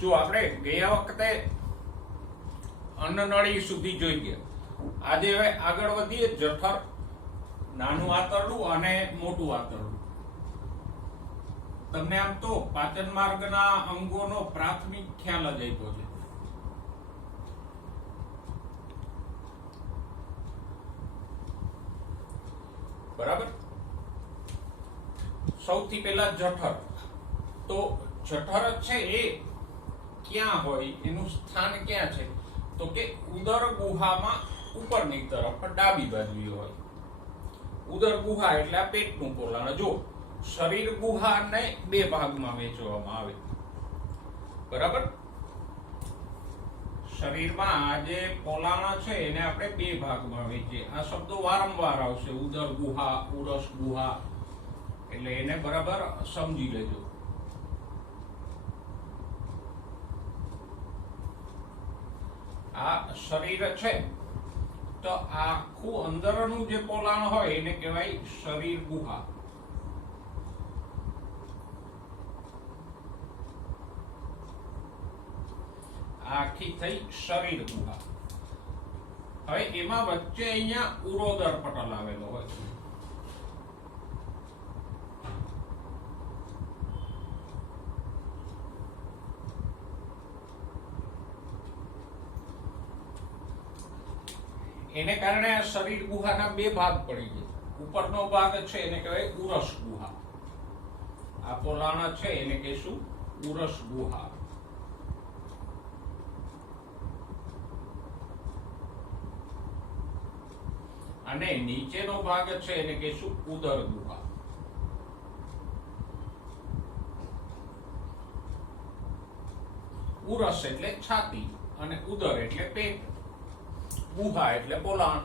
જો આપણે ગયા વખતે અન્નનળી સુધી જોઈ ગયા, આજે હવે આગળ વધીએ જઠર, નાનું આંતરડું અને મોટું આંતરડું. તમને આમ તો પાચન માર્ગના અંગોનો પ્રાથમિક ખ્યાલ જ આપ્યો છે. બરાબર. સૌથી પહેલા જઠર. તો જઠર છે એ ક્યાં હોય, એનું સ્થાન ક્યાં છે? તો કે ઉદર ગુહામાં ઉપરની તરફ ડાબી બાજુએ હોય. ઉદર ગુહા એટલે આ પેટનું પોલાણ. જો શરીર ગુહાને બે ભાગમાં વહેંચવામાં આવે. બરાબર. શરીરમાં આ જે પોલાણ છે એને આપણે બે ભાગમાં વહેંચીએ. આ શબ્દો વારંવાર આવશે, ઉદર ગુહા, ઉરસ ગુહા, એટલે એને બરાબર સમજી લેજો. આ શરીર છે તો આખું અંદરનું જે પોલાણ હોય એને કહેવાય શરીર ગુહા. આખી થઈ શરીર ગુહા. હવે એમાં વચ્ચે અહીંયા ઉરોદર પટલ આવેલો હોય. એને કારણે આ શરીર ગુહાના બે ભાગ પડી જાય. ઉપરનો ભાગ છે એને કહેવાય ઉરસ ગુહા. આ પોલાણ છે એને કહેશું ઉરસ ગુહા. અને નીચેનો ભાગ છે એને કહેશું ઉદર ગુહા. ઉરસ એટલે છાતી અને ઉદર એટલે પેટ, ગુહા એટલે પોલાણ.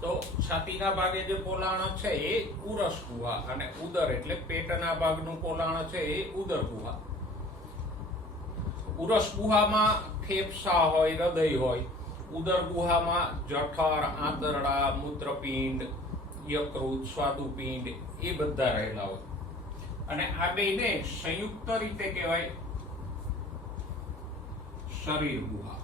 તો છાતીના ભાગે જે પોલાણ છે એ ઉરસ ગુહા અને ઉદર એટલે પેટના ભાગનું પોલાણ છે એ ઉદર ગુહા. ઉરસ ગુહામાં ફેફસા હોય, હૃદય હોય. ઉદર ગુહામાં જઠર, આંતરડા, મૂત્રપિંડ, યકૃત, સ્વાદુપિંડ એ બધા રહેલા હોય. અને આ બેને સંયુક્ત રીતે કહેવાય શરીર ગુહા.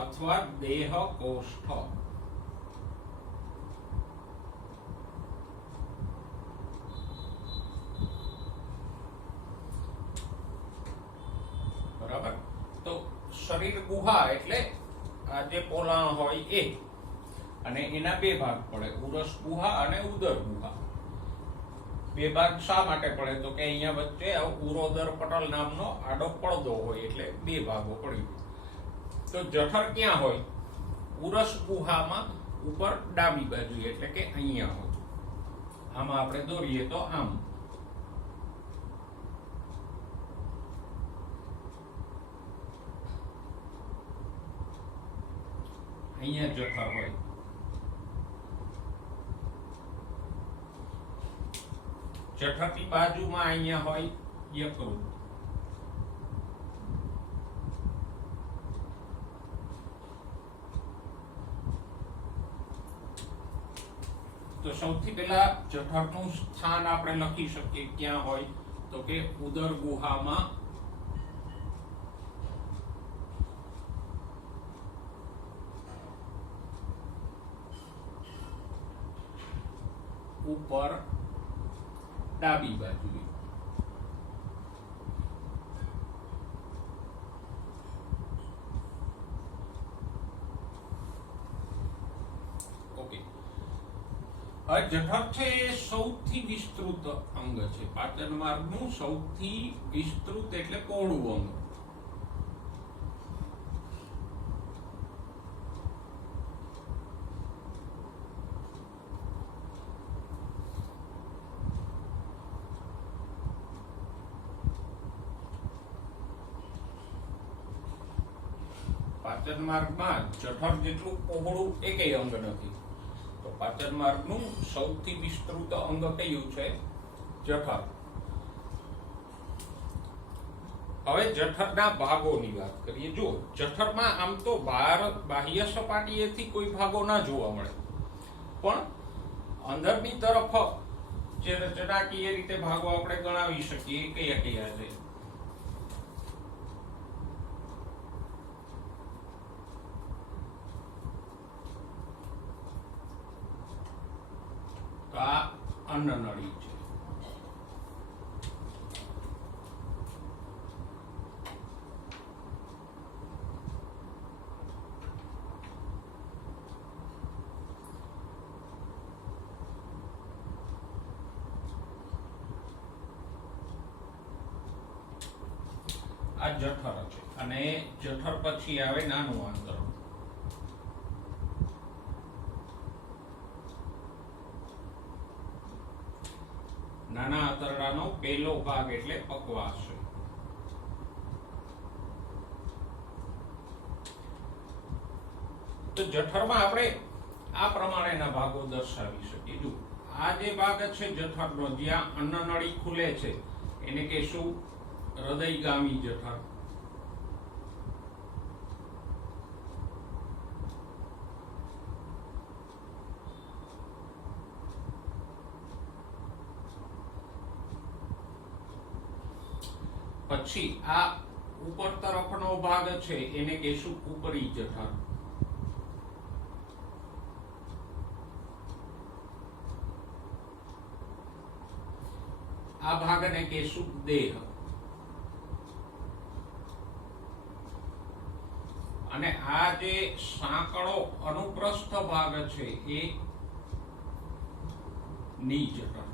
અથવા દેહ કોષ્ઠ. બરાબર. તો શરીર ગુહા એટલે આ જે પોલાણ હોય એ, અને એના બે ભાગ પડે, ઉરસ ગુહા અને ઉદર ગુહા. બે ભાગ શા માટે પડે? તો કે અહીંયા વચ્ચે ઉરોદર પટલ નામનો આડો પડદો હોય એટલે બે ભાગો પડી જાય. તો જઠર ક્યાં હોય? ઉરસ ગુહામાં ઉપર ડાબી બાજુ, એટલે કે અહીંયા હોય. આમાં આપણે દોરીએ તો આમ. અહીંયા જઠર હોય. જઠરની બાજુમાં અહીંયા હોય યકૃત. તો સૌથી પહેલા જઠરનું સ્થાન આપણે લખી શકીએ ક્યાં હોય? તો કે ઉદર ગુહામાં ઉપર ડાબી બાજુએ. ઓકે. હવે જઠર છે એ સૌથી વિસ્તૃત અંગ છે. પાચન માર્ગનું સૌથી વિસ્તૃત એટલે પહોળું અંગ. પાચન માર્ગમાં જઠર જેટલું પહોળું એકેય અંગ નથી. તો પાચન માર્ગનું સૌથી વિસ્તૃત અંગ કયું છે? જઠર. હવે જઠરના ભાગોની વાત કરીએ. જો જઠરમાં આમ તો બહાર બાહ્ય સપાટીએથી કોઈ ભાગો ના જોવા મળે, પણ અંદરની તરફ જે રચનાકીય રીતે ભાગો આપણે ગણાવી શકીએ એ કયા કયા છે? તો આ અન્નનળી છે. આ જઠર છે અને જઠર પછી આવે નાનું આંતરડું. નાના આંતરડાનો પહેલો ભાગ એટલે પક્વાશય. તો જઠરમાં આપણે આ પ્રમાણેના ભાગો દર્શાવી શકીએ. જો આ જે ભાગ છે જઠરનો, જ્યાં અન્નનળી ખુલે છે, એને કહેશું હૃદયગામી જઠર. પછી આ ઉપર તરફનો ભાગ છે એને કહેશું ઉપરી જઠર. આ ભાગને કહેશું દેહ. અને આ જે સાંકડો અનુપ્રસ્થ ભાગ છે એ નીજઠર.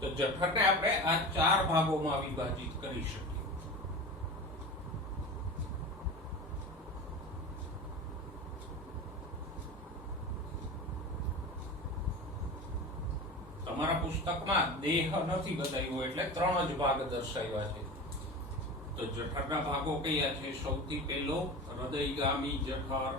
તો જઠરને આપણે આ ચાર ભાગોમાં વિભાજિત કરી શકીએ. તમારા પુસ્તકમાં દેહ નથી બતાવ્યો એટલે 3 જ ભાગ દર્શાવ્યા છે. તો જઠરના ભાગો કયા છે? સૌથી પહેલો હૃદયગામી જઠર,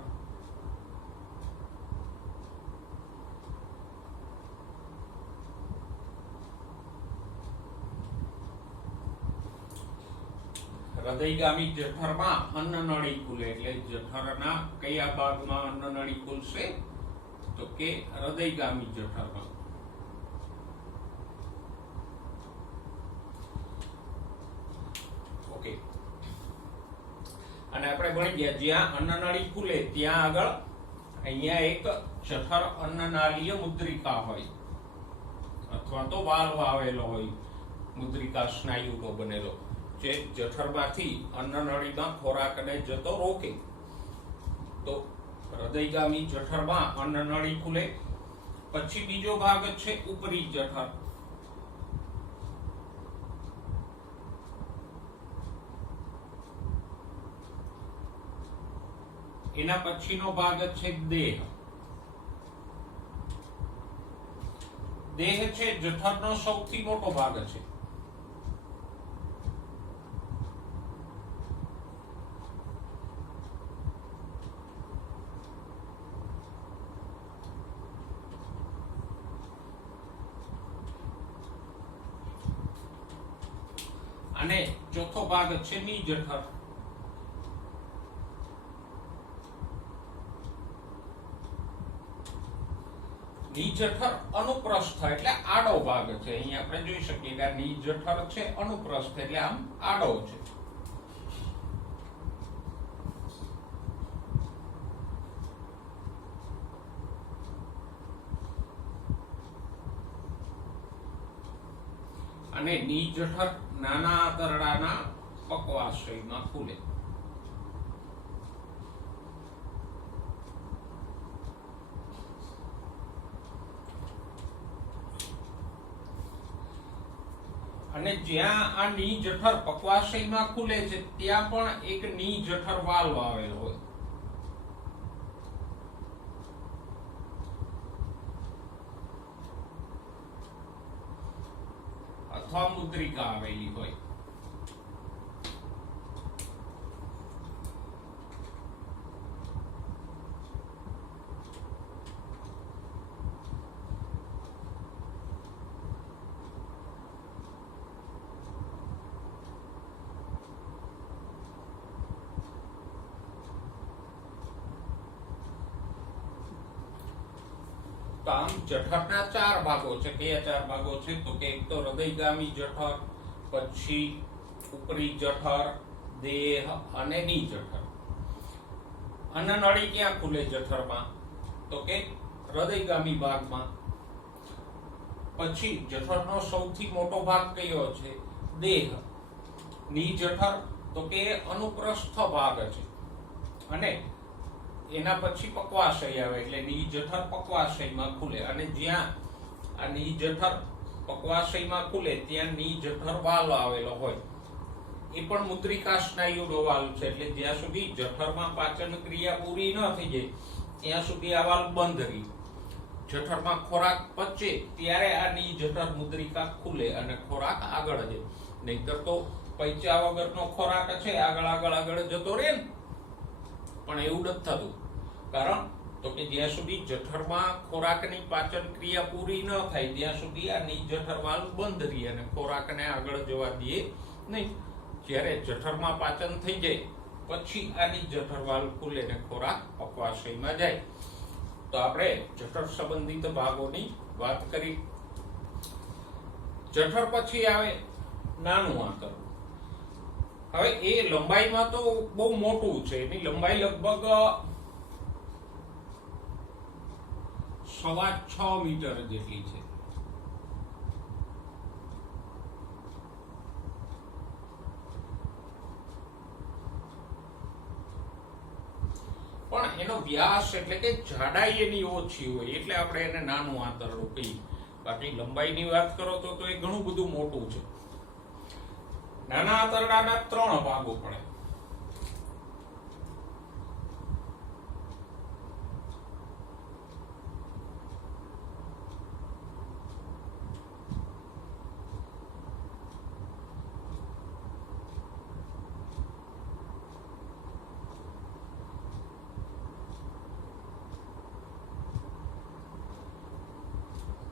હૃદયગામી જઠરમાં અન્નનળી ખુલે એટલે જઠરના કયા ભાગમાં અન્નનળી ખુલશે? તો કે હૃદયગામી જઠરમાં. ઓકે. અને આપણે ભણી ગયા જ્યાં અન્નનળી ખુલે ત્યાં આગળ અહીંયા એક જઠર અન્નનાળીય મુદ્રિકા હોય અથવા તો વાલ્વ આવેલો હોય, મુદ્રિકા સ્નાયુનો બનેલો, જે જઠરમાંથી અન્નનળીમાં ખોરાકને જતો રોકે. તો હૃદયગામી જઠરમાં અન્નનળી ખુલે. પછી બીજો ભાગ છે ઉપરી જઠર. એના પછીનો ભાગ છે દેહ. દેહ છે જઠરનો સૌથી મોટો ભાગ છે. અને ચોથો ભાગ છે નીજઠર. નીજઠર અનુપ્રસ્થ એટલે આડો ભાગ છે. અહીંયા આપણે જોઈ શકીએ કે આ નીજઠર છે અનુપ્રસ્થ એટલે આમ આડો છે. અને નીજઠર નાના આંતરડાના પક્વાશયમાં ખુલે. અને જ્યાં આ નીજઠર પક્વાશયમાં ખુલે છે ત્યાં પણ એક નીજઠર વાલ્વ આવેલો હોય અથવા મુદ્રિકા આવેલી હોય. આમ જઠરના 4 ભાગો છે. કયા 4 ભાગો છે? તો કે એક તો હૃદયગામી જઠર, પછી ઉપરી જઠર, દેહ અને ની જઠર. અન્નનળી ક્યાં ખુલે જઠરમાં? તો કે હૃદયગામી ભાગમાં. પછી જઠરનો સૌથી મોટો ભાગ કયો છે? દેહ. ની જઠર તો કે અનુપ્રસ્થ ભાગ છે, અને એના પછી પક્વાશય આવે, એટલે ની જઠર પક્વાશયમાં ખુલે. અને જ્યાં આ ની જઠર પક્વાશયમાં ખુલે ત્યાં ની જઠર વાલ્વ આવેલો હોય. એ પણ મુદ્રિકા સ્નાયુનો વાલ્વ છે, એટલે જ્યાં સુધી જઠરમાં પાચન ક્રિયા પૂરી ન થઈ જાય ત્યાં સુધી આ વાલ્વ બંધ રહી. જઠરમાં ખોરાક પચે ત્યારે આ ની જઠર મુદ્રિકા ખુલે અને ખોરાક આગળ જાય. નહીતર તો પૈચા વગરનો ખોરાક છે આગળ જતો રહે ને, પણ એવું નથી થતું. કારણ તો કે જ્યાં સુધી જઠરમાં ખોરાકની પાચન ક્રિયા પૂરી ન થાય ત્યાં સુધી આ ની જઠર વાલ્વ બંધ રહે અને ખોરાકને આગળ જવા દે નહીં. જ્યારે જઠરમાં પાચન થઈ જાય પછી આ ની જઠર વાલ્વ ખુલે ને ખોરાક પક્વાશયમાં જાય. તો આપણે જઠર સંબંધિત ભાગોની વાત કરી. જઠર પછી આવે નાનું આંતરડું. હવે એ લંબાઈમાં તો બહુ મોટું છે. એની લંબાઈ લગભગ 6.25 મીટર જેટલી છે. પણ એનો વ્યાસ એટલે કે જાડાઈ એની ઓછી હોય એટલે આપણે એને નાનું આંતરડું કહીએ. બાકી લંબાઈની વાત કરો તો એ ઘણું બધું મોટું છે. નાના આંતરડાના 3 ભાગો પડે.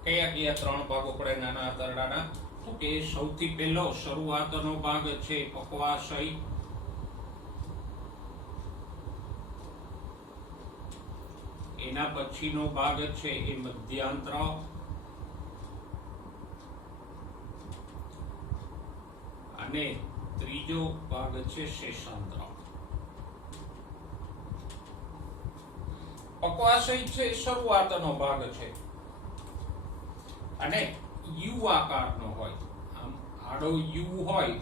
કયા 3 ભાગો પડે નાના આંતરડાના? તો કે સૌથી પહેલો શરૂઆતનો ભાગ છે પક્વાશય. એના પછીનો ભાગ છે એ મધ્યાંત્ર, અને ત્રીજો ભાગ છે શેષાંત્ર. પક્વાશય છે શરૂઆતનો ભાગ છે અને યુ આકારનો હોય, આમ આડો યુ હોય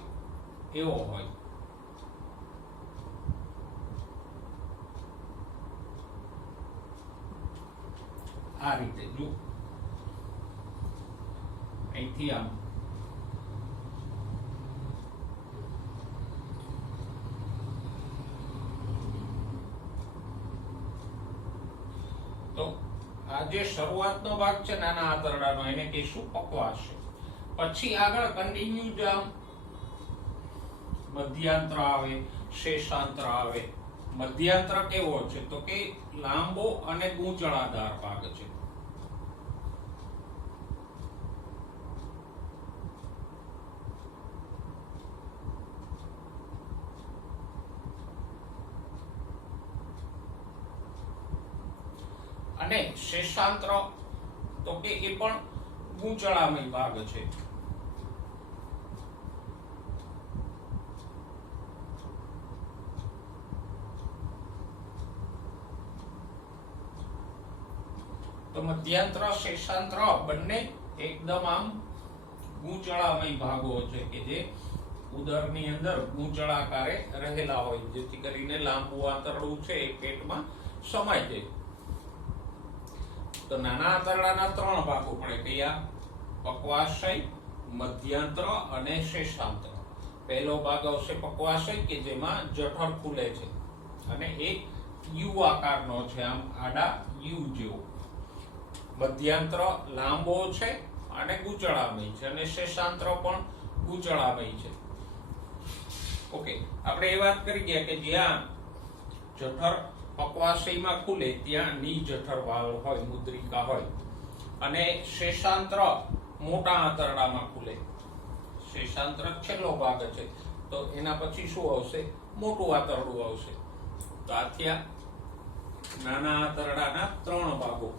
એવો હોય. આ રીતે જો અહીંથી આમ તો આ જે શરૂઆતનો ભાગ છે નાના આંતરડાનો એને કહીશું પક્વાશય. પછી આગળ કન્ટિન્યુ જામ મધ્યાંત્ર આવે, શેષાંત્ર આવે. મધ્યાંત્ર કેવો છે? તો કે લાંબો અને ગૂંચળાદાર ભાગ છે. અને શેષાંત્ર તો કે એ પણ ગૂંચળામય ભાગ છે. તો મધ્યાંત્ર શેષાંત્ર બંને એકદમ આમ ગૂંચળામય ભાગો છે કે જે ઉદરની અંદર ગૂંચળાકારે રહેલા હોય, જેથી કરીને લાંબુ આંતરડું છે એ પેટમાં સમાઈ જાય. તો નાના આંતરડાના 3 ભાગો પડે. કયા? પક્વાશય, મધ્યાંત્ર અને શેષાંત્ર. પહેલો ભાગ આવશે પક્વાશય કે જેમાં જઠર ખુલે છે અને એ યુ આકારનો છે, આમ આડા યુ જેવો. મધ્યાંત્ર લાંબો છે અને ગૂંચળામય છે, અને શેષાંત્ર પણ ગૂંચળામય છે. ઓકે, આપણે એ વાત કરી ગયા કે જ્યાં જઠર પક્વાશયમાં ખુલે ત્યાં ની જઠર વાલ્વ હોય, મુદ્રિકા હોય, અને શેષાંત્ર મોટા આંતરડામાં ખુલે. શેષાંત્ર છેલ્લો ભાગ છે, તો એના પછી શું આવશે? મોટું આંતરડું આવશે. તો આ થયા નાના આંતરડાના 3 ભાગો.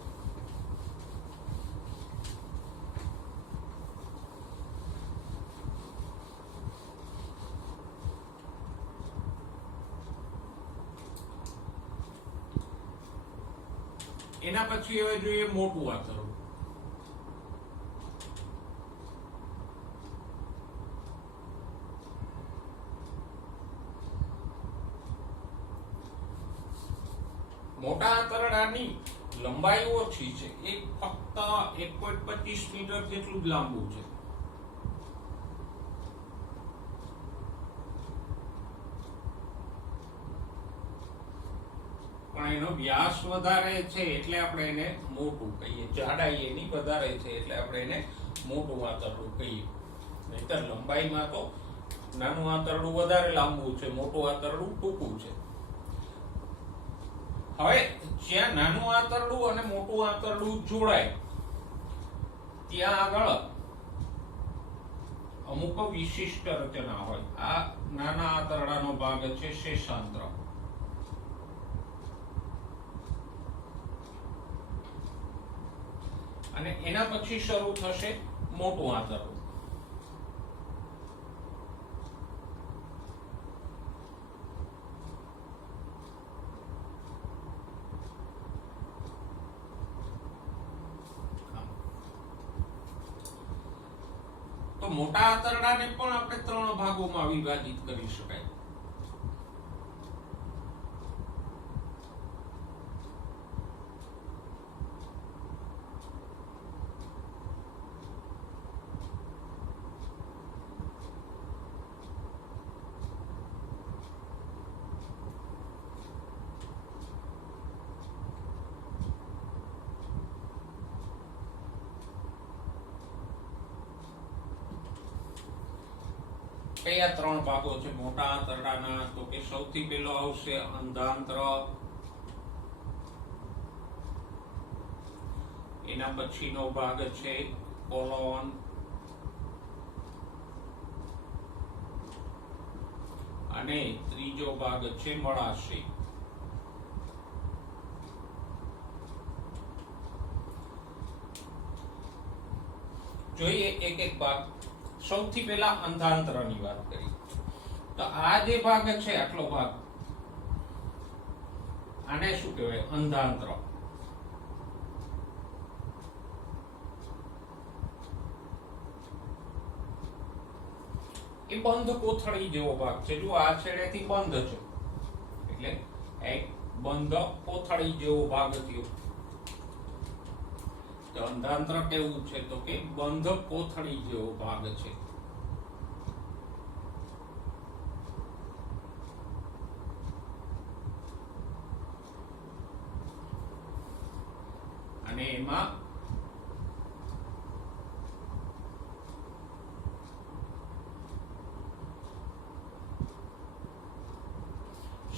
એના પછી હવે જોઈએ મોટું આંતરડું. મોટા આંતરડાની લંબાઈ ઓછી છે, એ ફક્ત 1.25 મીટર જેટલું જ લાંબુ છે. પણ એનો વ્યાસ વધારે છે એટલે આપણે એને મોટું કહીએ. જાડાઈ એની વધારે છે એટલે આપણે એને મોટું આંતરડું કહીએ. નહીંતર લંબાઈમાં તો નાનું આંતરડું વધારે લાંબુ છે, મોટું આંતરડું ટૂંકું છે. હવે જ્યાં નાનું આંતરડું અને મોટું આંતરડું જોડાય ત્યાં આગળ અમુક વિશિષ્ટ રચના હોય. આ નાના આંતરડાનો ભાગ છે શેષાંત્ર. અને એના પછી શરૂ થશે મોટું આંતરડું. તો મોટા આંતરડાને પણ આપણે 3 ભાગોમાં વિભાજિત કરી શકાય. કયા 3 ભાગો છે મોટા આંતરડાના? તો કે સૌથી પહેલો આવશે અંધાંત્ર, એના પછીનો ભાગ છે કોલોન, અને ત્રીજો ભાગ છે મળાશય. જોઈએ એક એક ભાગ. સૌથી પહેલા અંધાંત્રની વાત કરી તો આ જે ભાગ છે, આટલો ભાગ, આને શું કહેવાય? અંધાંત્ર. એ બંધ કોથળી જેવો ભાગ છે. જો આ છેડેથી બંધ છે એટલે એક બંધ કોથળી જેવો ભાગ થયો. તો અંધાંત્ર કેવું છે? તો કે બંધ કોથળી જેવો ભાગ છે. અને એમાં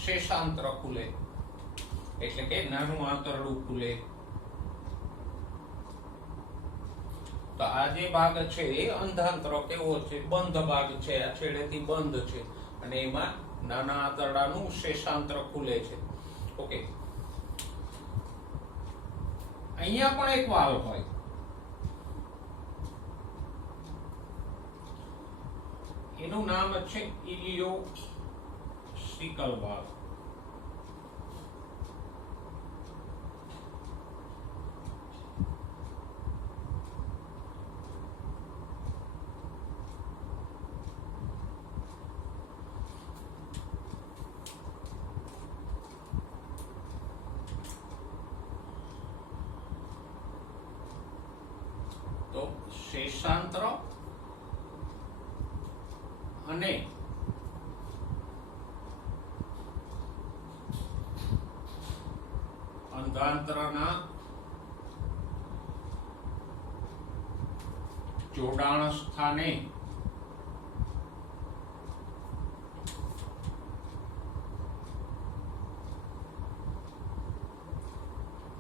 શેષાંત્ર ખુલે એટલે કે નાનું આંતરડું ખુલે. તો આ જે ભાગ છે એ અંધાંત્ર કેવો છે? બંધ ભાગ છે. આ છેડેથી બંધ છે અને એમાં નાના આંતરડાનું શેષાંત્ર ખુલે છે. ઓકે, અહીંયા પણ એક વાલ્વ હોય. એનું નામ છે ઇલિયોસિકલ વાલ્વ. તો શેષાંત્ર અને અંધાંત્રના જોડાણ સ્થાને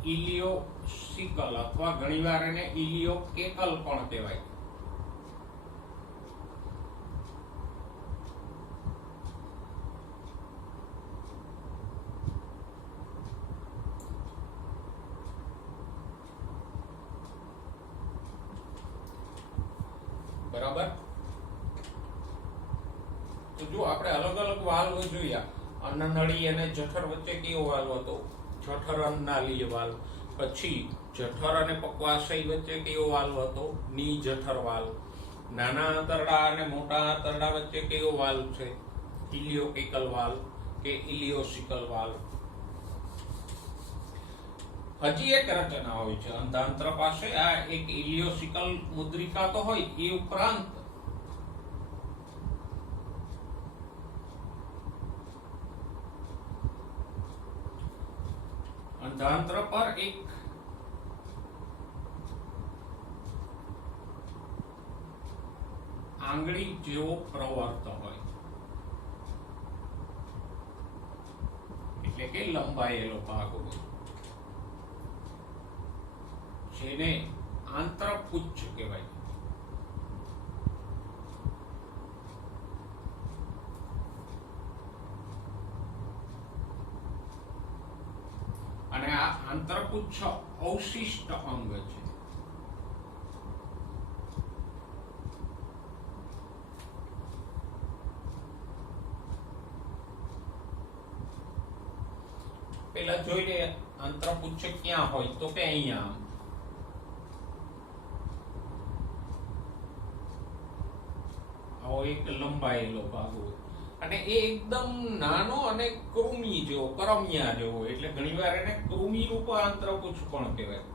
ઇલિયોસિકલ અથવા ઘણીવાર એને ઇલિયોકેકલ પણ કહેવાય. બરાબર. તો જો આપણે અલગ અલગ વાલ્વ જોયા, અન્નનળી અને જઠર વચ્ચે કયો વાલ્વ હતો? જઠર અન્નાલીય વાલ્વ. પછી જઠર અને પક્વાશય વચ્ચે કયો વાલ્વ હતો? ની જઠર વાલ્વ. નાના આંતરડા અને મોટા આંતરડા વચ્ચે કયો વાલ્વ છે? ઇલિયોકેકલ વાલ્વ કે ઇલિયોસિકલ વાલ્વ. હજી એક રચના હોય છે અંધાંત્ર પાસે, આ એક ઇલિયોસિકલ મુદ્રિકા તો હોય, એ ઉપરાંત અંધાંત્ર પર એક આંગળી જેવો પ્રવર્ત હોય, એટલે કે લંબાયેલો ભાગ હોય, જેને આંતરપુચ્છ કહેવાય. અને આ આંતરપુચ્છ અવશિષ્ટ અંગ છે. પેલા જોઈ લે આંતરપુચ્છ ક્યાં હોય, તો કે અહીંયા આવો એક લંબાયેલો ભાગ હોય, અને એ એકદમ નાનો અને કૃમિ જેવો, કરમિયા જેવો, એટલે ઘણીવાર એને કૃમિ રૂપ આંતરપુચ્છ પણ કહેવાય.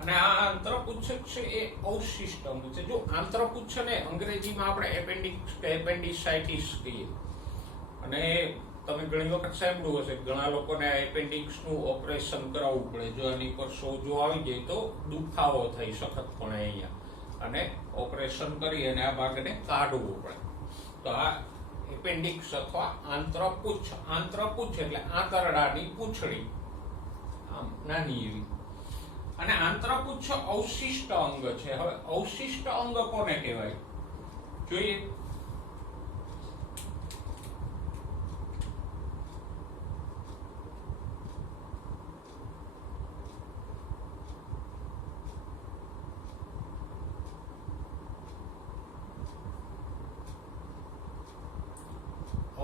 અને આ આંતરપુચ્છ છે એ અવશિષ્ટ અંગ છે. જો આંતરપુચ્છને અંગ્રેજીમાં આપણે એપેન્ડિક્સ કે એપેન્ડિસાઇટિસ કહીએ, અને તમે ઘણી વખત સાંભળ્યું હશે ઘણા લોકોને એપેન્ડિક્સનું ઓપરેશન કરાવવું પડે. જો એની પર સોજો આવી જાય તો દુખાવો થઈ સખતપણે અહીંયા, અને ઓપરેશન કરી અને આ ભાગને કાઢવું પડે. તો આ એપેન્ડિક્સ અથવા આંતરપુચ્છ. આંતરપુચ્છ એટલે આંતરડાની પૂંછડી, આમ નાની એવી. અને આંતરપુચ્છ અવશિષ્ટ અંગ છે. હવે અવશિષ્ટ અંગ કોને કહેવાય જોઈએ.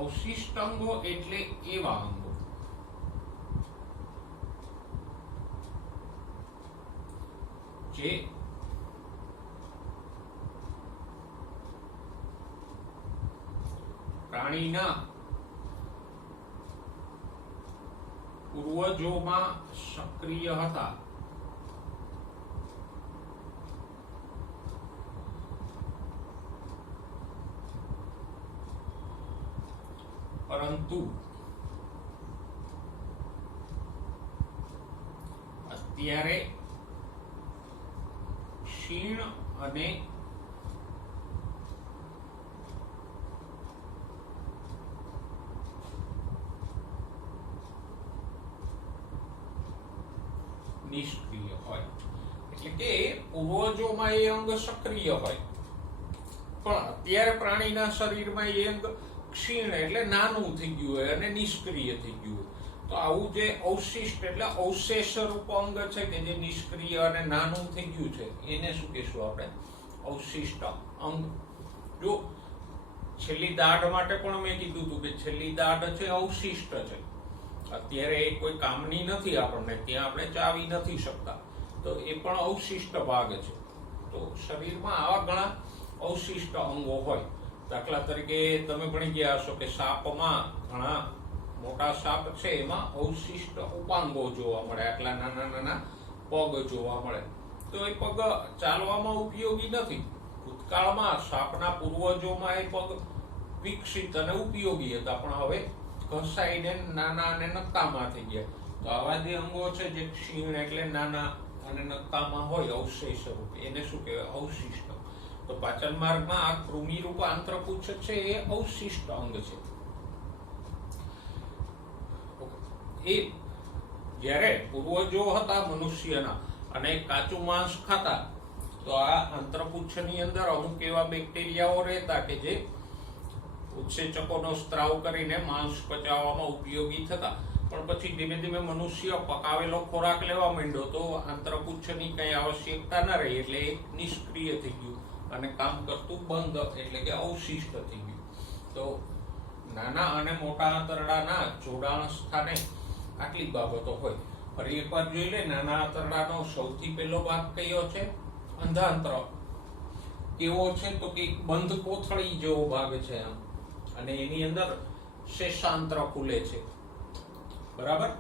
અવશિષ્ટ અંગો એટલે એવા અંગો જે પ્રાણીના પૂર્વજોમાં સક્રિય હતા, પરંતુ અત્યારે ક્ષીણ અને નિષ્ક્રિય હોય. એટલે કે પૂર્વજોમાં એ અંગ સક્રિય હોય, પણ અત્યારે પ્રાણીના શરીરમાં એ અંગ ક્ષીણ એટલે નાનું થઈ ગયું હોય અને નિષ્ક્રિય થઈ ગયું હોય. તો આવું જે અવશિષ્ટ એટલે અવશેષ રૂપ અંગ છે કે જે નિષ્ક્રિય અને નાનું થઈ ગયું છે, એને શું કહેશું આપણે? અવશિષ્ટ અંગ. જો છેલ્લી દાઢ માટે પણ મેં કીધું હતું કે છેલ્લી દાઢ છે અવશિષ્ટ છે. અત્યારે એ કોઈ કામની નથી આપણને, ત્યાં આપણે ચાવી નથી શકતા, તો એ પણ અવશિષ્ટ ભાગ છે. તો શરીરમાં આવા ઘણા અવશિષ્ટ અંગો હોય. દાખલા તરીકે તમે ભણી ગયા હશો કે સાપમાં ઘણા મોટા સાપ છે, એમાં અવશિષ્ટ ઉપાંગો જોવા મળે, આટલા નાના નાના પગ જોવા મળે. તો એ પગ ચાલવામાં ઉપયોગી નથી. ભૂતકાળમાં સાપના પૂર્વજોમાં એ પગ વિકસિત અને ઉપયોગી હતા, પણ હવે ઘસાઈને નાના અને નક્કામાં થઈ ગયા. તો આવા જે અંગો છે જે ક્ષીણ એટલે નાના અને નક્કામાં હોય અવશેષ રૂપે, એને શું કહેવાય? અવશિષ્ટ. તો પાચન માર્ગમાં આ કૃમિરૂપ આંતરપુચ્છ છે એ અવશિષ્ટ અંગ છે. એ જ્યારે પૂર્વજો હતા મનુષ્યના અને કાચું માંસ ખાતા, તો આ આંતરપુચ્છની અંદર અમુક એવા બેક્ટેરિયાઓ રહેતા કે જે ઉત્સેચકોનો સ્ત્રાવ કરીને માંસ પચાવવામાં ઉપયોગી થતા. પણ પણ પછી ધીમે ધીમે મનુષ્ય પકાવેલો ખોરાક લેવા માંડ્યો તો આંતરપુચ્છની કઈ આવશ્યકતા ન રહી, એટલે એ નિષ્ક્રિય થઈ ગયું અને કામ કરતું બંધ, એટલે કે અવશિષ્ટ થઈ ગયું. તો નાના અને મોટા આંતરડાના જોડાણ સ્થાને આટલી બાબતો હોય. ફરી એકવાર જોઈ લે, નાના આંતરડાનો સૌથી પહેલો ભાગ કયો છે? અંધાંત્ર. કેવો છે? તો કે બંધ કોથળી જેવો ભાગ છે આમ, અને એની અંદર શેષાંત્ર ખુલે છે. બરાબર?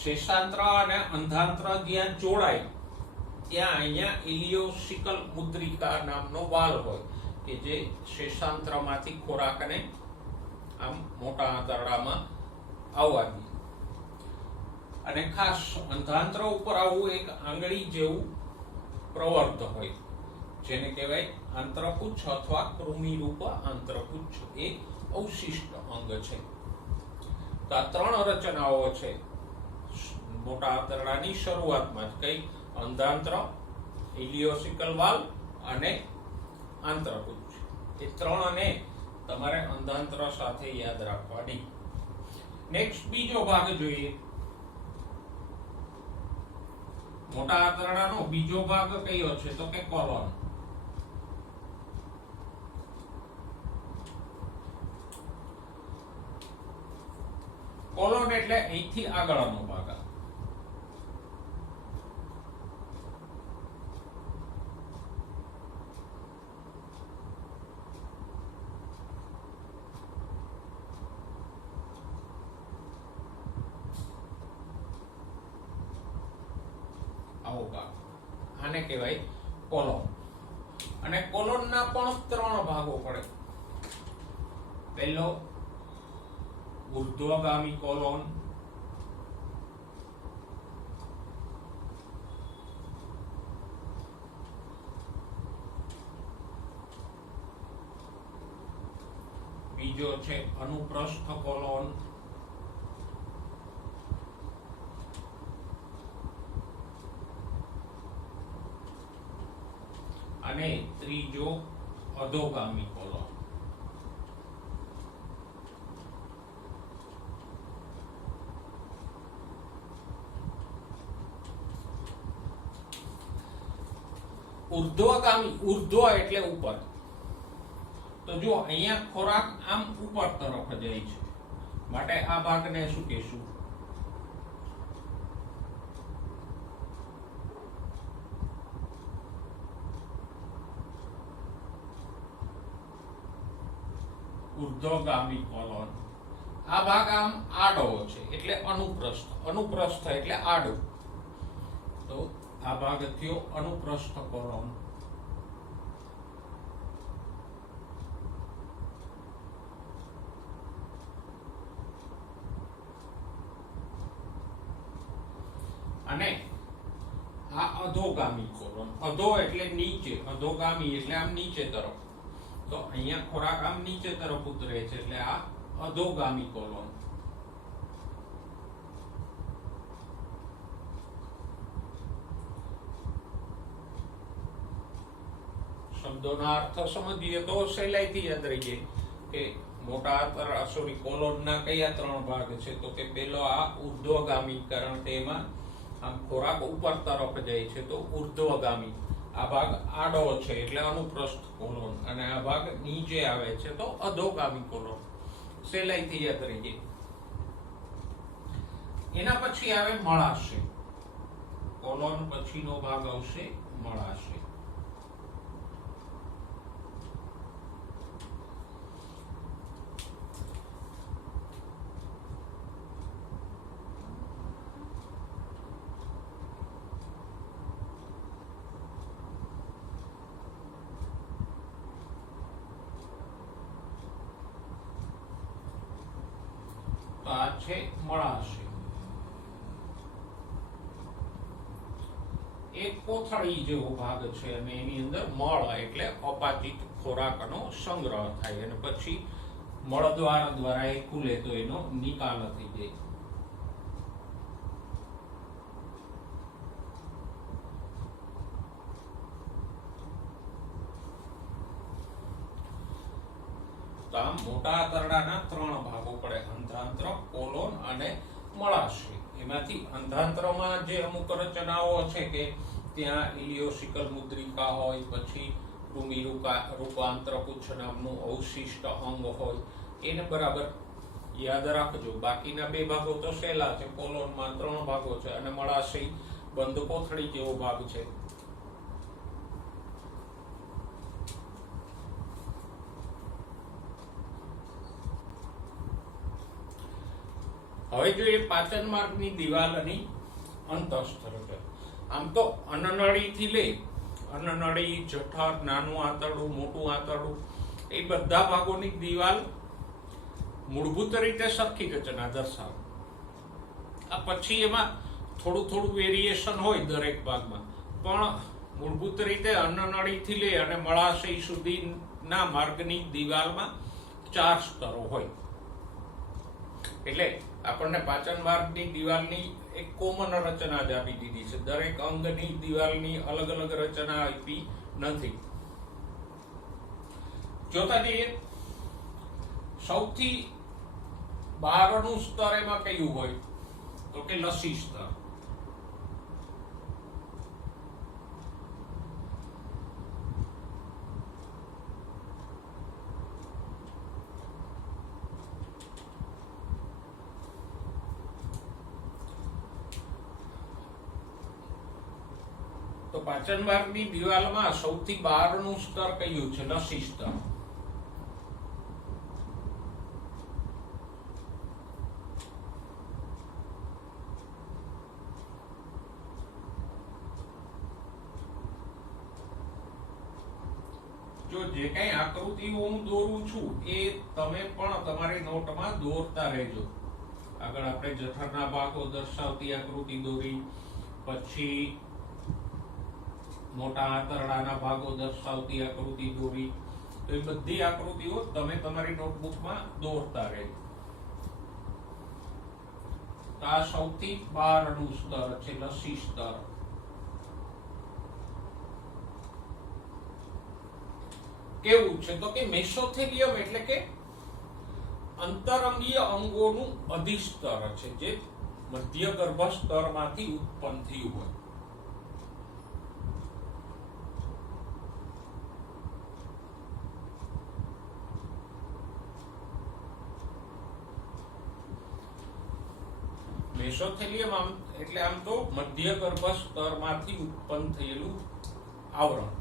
શેષાંત્ર અને અંધાંત્ર જ્યાં જોડાય ત્યાં અહીંયા ઇલિયોસિકલ મુદ્રિકા નામનો વાલ હોય કે જે શેષાંત્રમાંથી ખોરાકને આમ મોટા આંતરડામાં આવવા દે. અને ખાસ અંધાંત્ર ઉપર આવું એક આંગળી જેવું પ્રવર્ત હોય, જેને કહેવાય આંતરપુચ્છ અથવા કૃમિરૂપ આંતરપુચ્છ. એ અવશિષ્ટ અંગ છે. તો આ ત્રણ રચનાઓ છે મોટા આંતરડાની શરૂઆતમાં જ. કઈ? અંધાંત્ર, ઇલિયોસિકલ વાલ અને આંતરપુચ્છ. એ ત્રણને તમારે અંધાંત્ર સાથે યાદ રાખવાની. નેક્સ્ટ બીજો ભાગ જોઈએ. મોટા આંતરડાનો બીજો ભાગ કયો છે? તો કે કોલોન. કોલોન એટલે અહીંથી આગળનો ભાગ. આવો ભાગ, આને કહેવાય કોલોન. અને કોલોનના પણ ત્રણ ભાગો પડે. પહેલો ઉર્ધ્વગામી કોલોન, બીજો છે અનુપ્રસ્થ કોલોન, અને ત્રીજો અધોગામી કોલોન. ઉર્ધ્વગામી, ઉર્ધ્વ એટલે ઉપર. તો જો અહીંયા ખોરાક આમ ઉપર તરફ જાય છે, માટે આ ભાગને શું કહેશું? ઉર્ધ્વગામી કોલોન. આ ભાગ આમ આડો છે એટલે અનુપ્રસ્થ. અનુપ્રસ્થ એટલે આડું. તો આ ભાગ થયો અનુપ્રસ્થ કોલોન. અને આ અધોગામી કોલોન. અધો એટલે નીચે, અધોગામી એટલે આમ નીચે તરફ. તો અહીંયા ખોરાક આમ નીચે તરફ ઉતરે છે એટલે આ અધોગામી કોલોન. શબ્દોના અર્થ સમજીએ તો સહેલાઈથી યાદ રહી જાય કે મોટા કોલોનના કયા ત્રણ ભાગ છે? તો કે પેલો આ ઉર્ધ્વગામી, કારણ કે એમાં આમ ખોરાક ઉપર તરફ જાય છે તો ઉર્ધ્વગામી. આ ભાગ આડો છે એટલે અનુપ્રસ્થ કોલોન, અને આ ભાગ નીચે આવે છે તો અધોગામી કોલોન. સહેલાઈથી યાદ રહી જાય. એના પછી આવે મળાશય. કોલોન પછીનો ભાગ આવશે મળાશય. આ છે મળાશય. એક કોથળી જેવો ભાગ છે અને એની અંદર મળ એટલે અપાચિત ખોરાકનો સંગ્રહ થાય, અને પછી મળદ્વાર દ્વારા એ ખુલે તો એનો નિકાલ થઈ જાય. તો આમ મોટા આંતરડાના 3 ભાગો પડે: અંધાંત્ર, કોલોન અને મળાશય. એમાંથી અંધાંત્રમાં જે અમુક રચનાઓ છે કે ત્યાં ઇલિયોસિકલ મુદ્રિકા હોય, પછી કૃમિ રૂપાંતરપુચ્છ નામનું અવશિષ્ટ અંગ હોય, એને બરાબર યાદ રાખજો. બાકીના 2 ભાગો તો સહેલા છે. કોલોનમાં 3 ભાગો છે અને મળાશય બંધ કોથળી જેવો ભાગ છે. હવે જોઈએ પાચન માર્ગની દિવાલની અંતઃસ્તર છે. આમ તો અન્નનળીથી લઈ અન્નનળી, જઠર, નાનું આંતરડું, મોટું આંતરડું, એ બધા ભાગોની દિવાલ મૂળભૂત રીતે સરખી રચના દર્શાવે. આ પછી એમાં થોડું વેરિએશન હોય દરેક ભાગમાં, પણ મૂળભૂત રીતે અન્નનળીથી લઈ અને મળાશય સુધીના માર્ગની દિવાલમાં 4 સ્તરો હોય. એટલે આપણને પાચન માર્ગની દિવાલની એક કોમન રચના જ આપી દીધી છે. દરેક અંગની દિવાલની અલગ અલગ રચના આપી નથી. જોતા જઈએ, સૌથી બહારનું સ્તર એમાં કયું હોય તો કે લસી સ્તર. તો પાચન માર્ગની દિવાલમાં સૌથી બહારનું સ્તર કયું છે? લસી સ્તર. જો જે કઈ આકૃતિઓ હું દોરું છું એ તમે પણ તમારી નોટમાં દોરતા રહેજો. આગળ આપણે જઠરના ભાગો દર્શાવતી આકૃતિ દોરી, પછી મોટા આંતરડાના ભાગો દર્શાવતી આકૃતિ દોરી. તો એ બધી આકૃતિઓ તમે તમારી નોટબુકમાં દોરતા રહેજો. તો આ સૌથી બહારનું સ્તર છે, લસી સ્તર. કેવું છે તો કે મેસોથેલિયમ એટલે કે અંતરંગીય અંગોનું અધિસ્તર છે, જે મધ્ય ગર્ભ સ્તરમાંથી ઉત્પન્ન થયું હોય. મેસોથેલિયમ એટલે આમ તો મધ્ય ગર્ભ સ્તરમાંથી ઉત્પન્ન થયેલું આવરણ.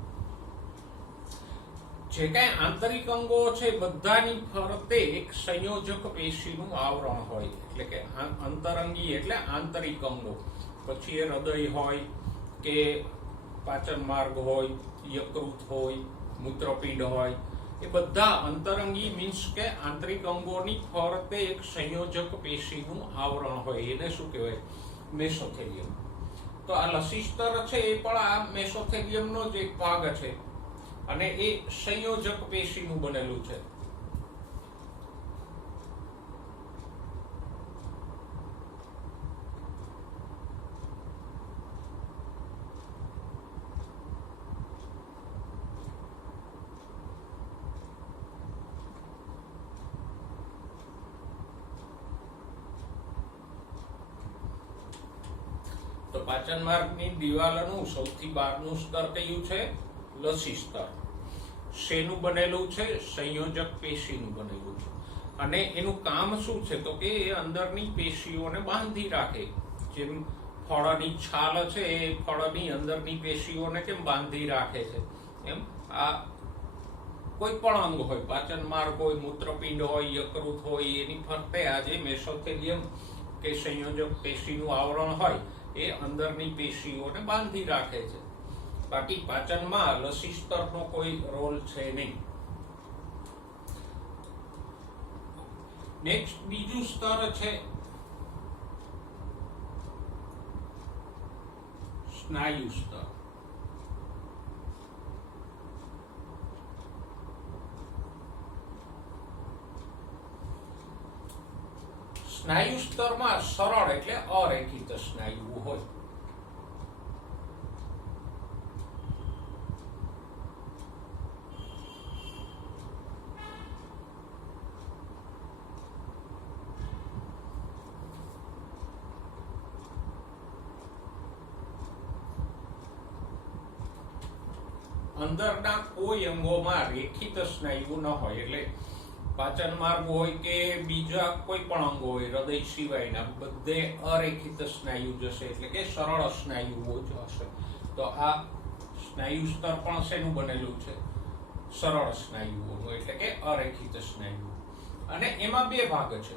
જે કઈ આંતરિક અંગો છે બધાની ફરતે એક સંયોજક પેશીનું આવરણ હોય. એટલે કે અંતરંગી એટલે આંતરિક અંગો. પછી એ હૃદય હોય કે પાચન માર્ગ હોય, યકૃત હોય, મૂત્રપિંડ હોય, એ બધા અંતરંગી મીન્સ કે આંતરિક અંગોની ફરતે એક સંયોજક પેશીનું આવરણ હોય. એને શું કહેવાય? મેસોથેલિયમ. તો આ લસી સ્તર છે એ પણ આ મેસોથેલિયમનો જ એક ભાગ છે અને એ સંયોજક પેશીનું બનેલું છે. તો પાચન માર્ગની દિવાલનું સૌથી બહારનું સ્તર કયું છે? લસી સ્તર. શેનું બનેલું છે? સંયોજક પેશીનું બનેલું છે. અને એનું કામ શું છે તો કે એ અંદરની પેશીઓને બાંધી રાખે. જેમ ફળની છાલ છે એ ફળની અંદરની પેશીઓને કેમ બાંધી રાખે છે, એમ આ કોઈ પણ અંગ હોય, પાચન માર્ગ હોય, મૂત્રપિંડ હોય, યકૃત હોય, એની ફરતે આ જે મેસોથેલિયમ કે સંયોજક પેશીનું આવરણ હોય એ અંદરની પેશીઓને બાંધી રાખે છે. બાકી પાચનમાં લસી સ્તરનો કોઈ રોલ છે નહીં. નેક્સ્ટ બીજું સ્તર છે સ્નાયુ સ્તર. સ્નાયુ સ્તરમાં સરળ એટલે અરેખિત સ્નાયુઓ હોય. અંદરના કોઈ અંગોમાં રેખિત સ્નાયુ ન હોય, એટલે પાચન માર્ગ હોય કે બીજા કોઈ પણ અંગો હોય હૃદય સિવાયના, બધે અરેખિત સ્નાયુ જશે, એટલે કે સરળ સ્નાયુઓ જ હશે. તો આ સ્નાયુ સ્તર પણ શેનું બનેલું છે? સરળ સ્નાયુઓનું, એટલે કે અરેખિત સ્નાયુ. અને એમાં બે ભાગ છે.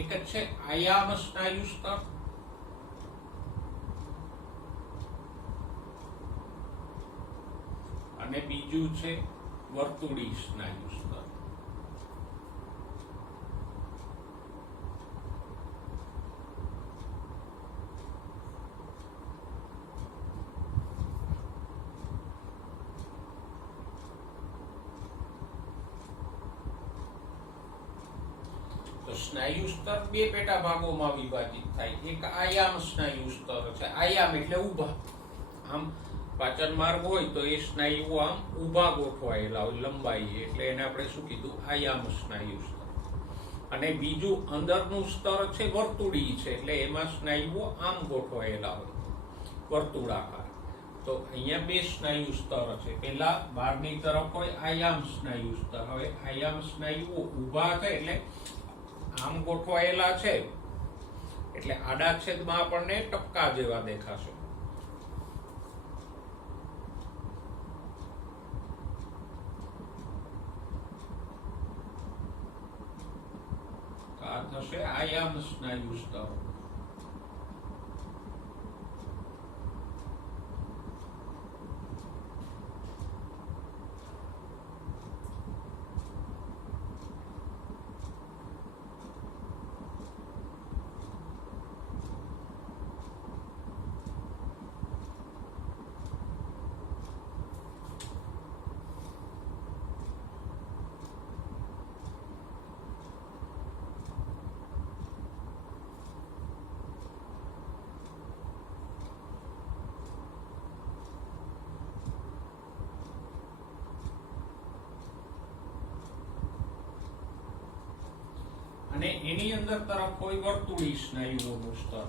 એક છે આયામ સ્નાયુ સ્તર, અને બીજું છે વર્તુળી સ્નાયુ સ્તર. સ્નાયુ સ્તર બે પેટા ભાગોમાં વિભાજિત થાય. એક આયામ સ્નાયુ સ્તર છે. આયામ એટલે ઊભા, આમ પાચન માર્ગ હોય તો એ સ્નાયુઓ આમ ઊભા ગોઠવાયેલા હોય લંબાઈ, એટલે એને આપણે શું કીધું? આયામ સ્નાયુ સ્તર. અને બીજું અંદરનું સ્તર છે વર્તુળી છે, એટલે એમાં સ્નાયુઓ આમ ગોઠવાયેલા હોય વર્તુળાકાર. તો અહીંયા બે સ્નાયુ સ્તર છે. પેલા બહારની તરફ હોય આયામ સ્નાયુ સ્તર. હવે આયામ સ્નાયુઓ ઊભા છે, એટલે આમ ગોઠવાયેલા છે, એટલે આડા છેદમાં આપણને ટપકા જેવા દેખાશે. આ થશે આયામ સ્નાયુ સ્તર. અને એની અંદર તરફ હોય વર્તુળી સ્નાયુઓનું સ્તર.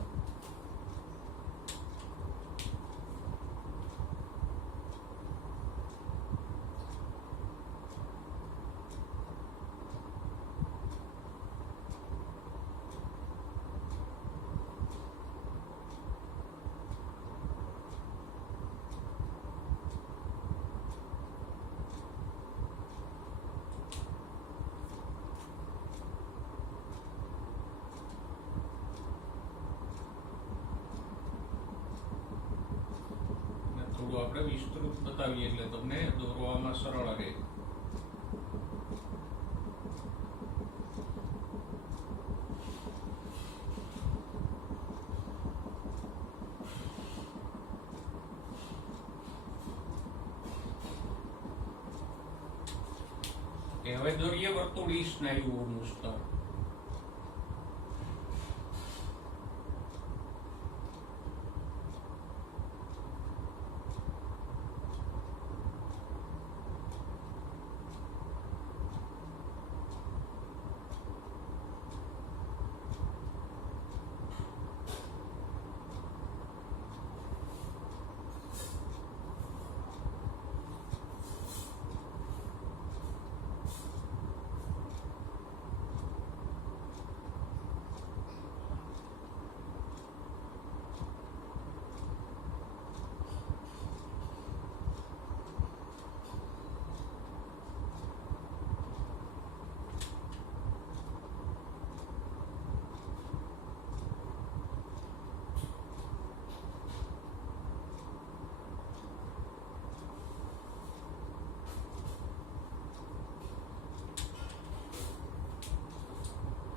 આપણે વિસ્તૃત બતાવીએ એટલે તમને દોરવામાં સરળ રહે. હવે દોરીએ વર્તુળી સ્નાયુઓનું સ્તર.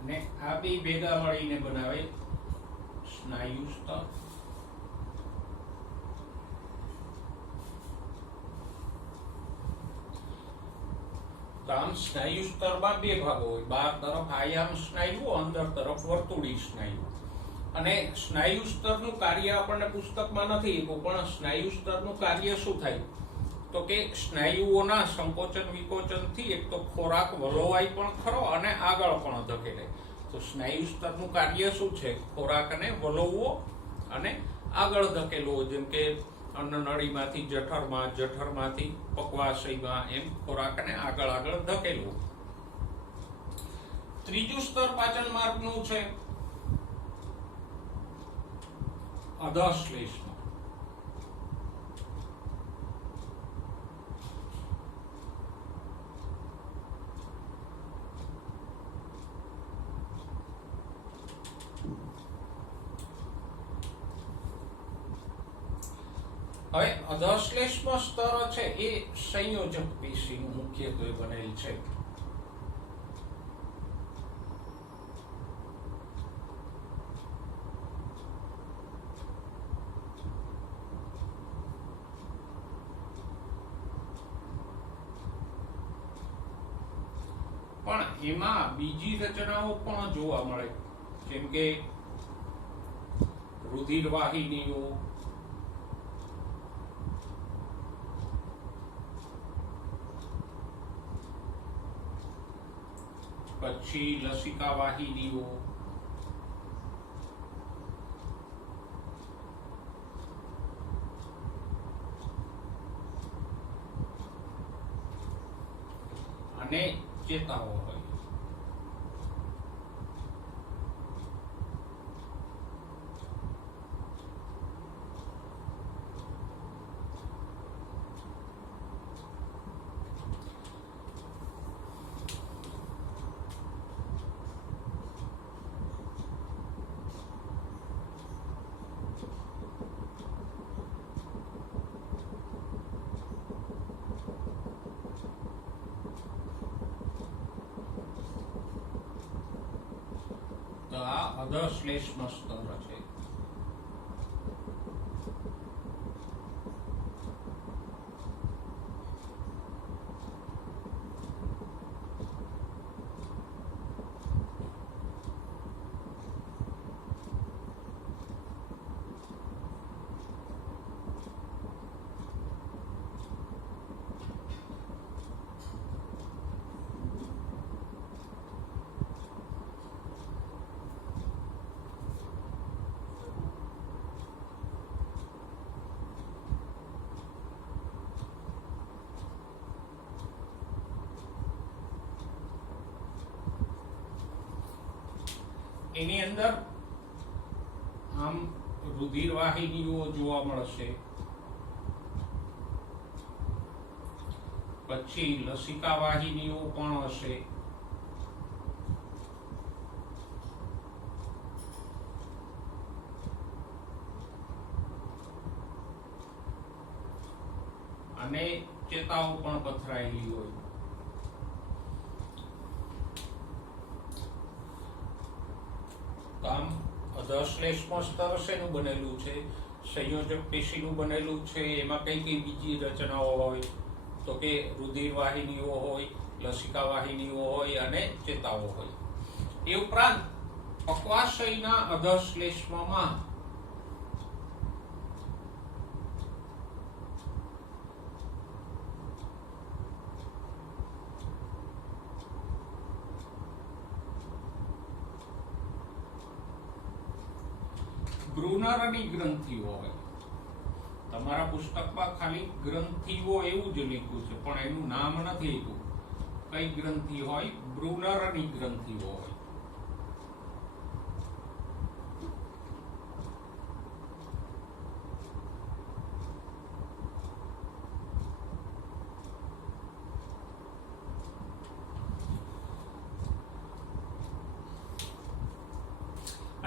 ને આ બે ભેગા મળીને બનાવે સ્નાયુ સ્તર. તો આમ સ્નાયુ સ્તરમાં બે ભાગો હોય, બહાર તરફ આયામ સ્નાયુ, અંદર તરફ વર્તુળી સ્નાયુ. અને સ્નાયુ સ્તરનું કાર્ય આપણને પુસ્તકમાં નથી, પણ સ્નાયુ સ્તરનું કાર્ય શું થાય? તો કે સ્નાયુઓના સંકોચન વિકોચનથી એક તો ખોરાક વલોવાય પણ ખરો અને આગળ પણ ધકેલે. તો સ્નાયુ સ્તરનું કાર્ય શું છે? ખોરાકને વલોવવો અને આગળ ધકેલવો, જેમ કે અન્નનળીમાંથી જઠરમાં, જઠરમાંથી પક્વાશયમાં, એમ ખોરાકને આગળ આગળ ધકેલવો. ત્રીજું સ્તર પાચન માર્ગનું છે અધઃશ્લેષ્મ. હવે અધઃશ્લેષ્મ સ્તર છે એ સંયોજક પેશીનું મુખ્યત્વે બનેલ છે. પણ એમાં બીજી રચનાઓ પણ જોવા મળે, જેમ કે રુધિરવાહિનીઓ, પછી લસિકા વાહિનીઓ, અને ચેતાઓ હોય. તો આ અધઃશ્લેષ્મ સ્તર છે. એની અંદર આમ રુધિર વાહિનીઓ જોવા મળશે, પછી લસિકા વાહિનીઓ પણ હશે, અને ચેતાઓ પણ પથરાયેલી હોય. આમ અધઃશ્લેષ્મ સ્તર શેનું બનેલું છે? સંયોજક પેશીનું બનેલું છે. એમાં કઈ કઈ બીજી રચનાઓ હોય? તો કે રુધિર વાહિનીઓ હોય, લસિકા વાહિનીઓ હોય અને ચેતાઓ હોય. એ ઉપરાંત પક્વાશયના અધઃશ્લેષ્મમાં બ્રુનરની ગ્રંથિઓ હોય. તમારા પુસ્તકમાં ખાલી ગ્રંથિઓ એવું જ લખ્યું છે, પણ એનું નામ નથી લખ્યું. કઈ ગ્રંથિ હોય? બ્રુનરની ગ્રંથિઓ હોય.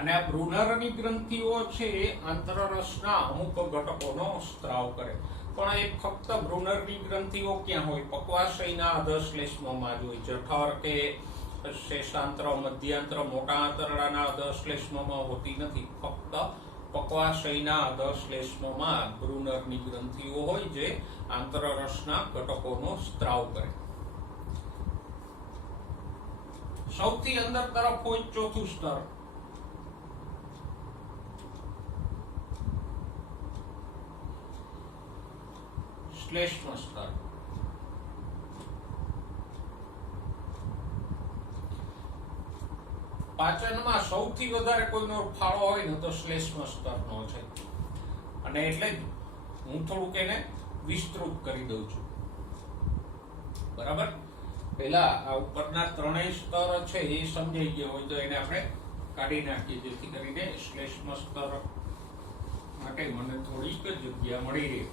અને આ બ્રુનરની ગ્રંથિઓ છે આંતરરસના અમુક ઘટકોનો સ્ત્રાવ કરે. પણ એ ફક્ત બ્રુનરની ગ્રંથિઓ ક્યાં હોય? પક્વાશયના અધઃશ્લેષ્મમાં જ હોય. જઠર કે શેષાંત્ર, મધ્યાંત્ર, મોટા આંતરડાના અધઃશ્લેષ્મમાં હોતી નથી. ફક્ત પક્વાશયના અધઃશ્લેષ્મમાં બ્રુનરની ગ્રંથિઓ હોય જે આંતરરસના ઘટકોનો સ્ત્રાવ કરે. સૌથી અંદર તરફ હોય ચોથું સ્તર, શ્લેષ્મ સ્તર. પાચનમાં સૌથી વધારે કોઈનો ફાળો હોય ને તો શ્લેષ્મ સ્તરનો છે. અને એટલે જ હું થોડુંક એને વિસ્તૃત કરી દઉં છું. બરાબર. પહેલા આ ઉપરના ત્રણેય સ્તર છે એ સમજાઈ ગયા હોય તો એને આપણે કાઢી નાખીએ, જેથી કરીને શ્લેષ્મ સ્તર માટે મને થોડીક જગ્યા મળી રહે.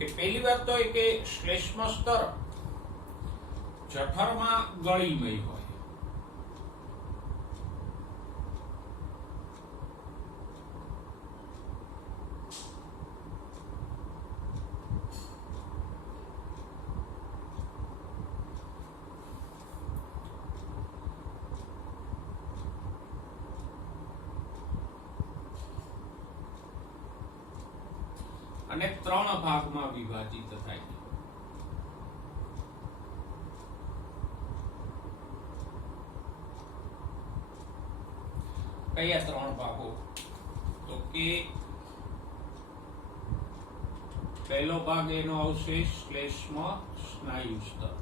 કે પહેલી વાત તો એ કે શ્લેષ્મ સ્તર જઠરમાં ગળીમય હોય. અને 3 ભાગમાં વિભાજિત થાય છે. કયા 3 ભાગો? તો કે પહેલો ભાગ એનો આવશે શ્લેષ્મ સ્નાયુ સ્તર.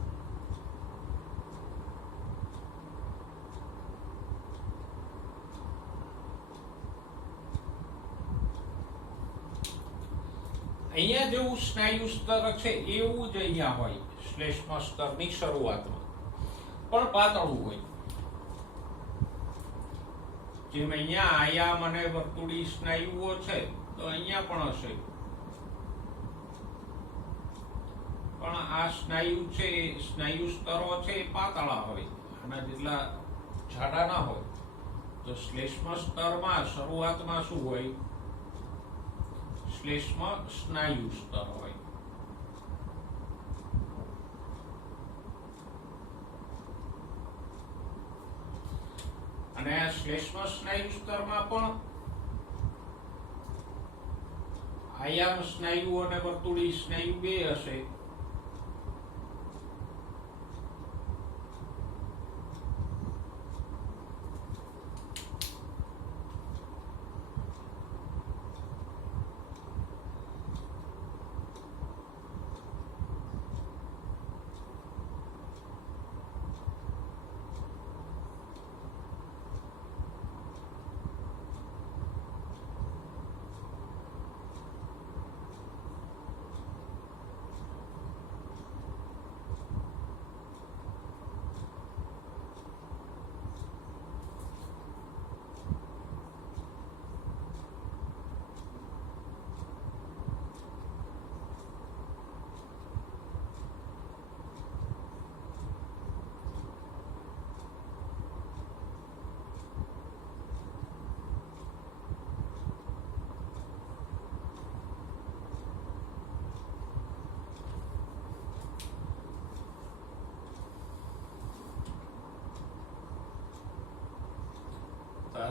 અહીંયા જેવું સ્નાયુ સ્તર છે એવું જ અહીંયા હોય શ્લેષ્મ સ્તરની શરૂઆતમાં, પણ પાતળું હોય. જેમ અહીંયા આયામ અને વર્તુળી સ્નાયુઓ છે તો અહીંયા પણ હશે, પણ આ સ્નાયુ છે, સ્નાયુ સ્તરો છે એ પાતળા હોય, આના જેટલા જાડા ના હોય. તો શ્લેષ્મ સ્તરમાં શરૂઆતમાં શું હોય? શ્લેષ્મ સ્નાયુ સ્તર હોય. અને આ શ્લેષ્મ સ્નાયુ સ્તરમાં પણ આયામ સ્નાયુ અને વર્તુળી સ્નાયુ બે હશે.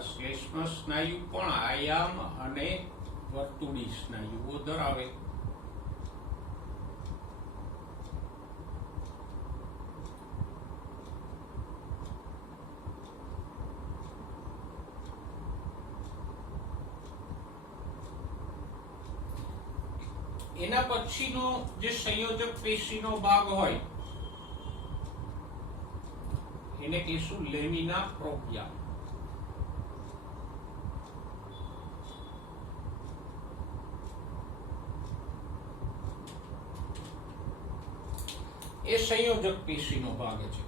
શ્લેષ્મ સ્નાયુ પણ આયામ અને વર્તુળી સ્નાયુઓ ધરાવે. એના પછીનો જે સંયોજક પેશીનો ભાગ હોય એને કહીશું લેમિના પ્રોપિયા. એ સંયોજક પેશીનો ભાગ છે.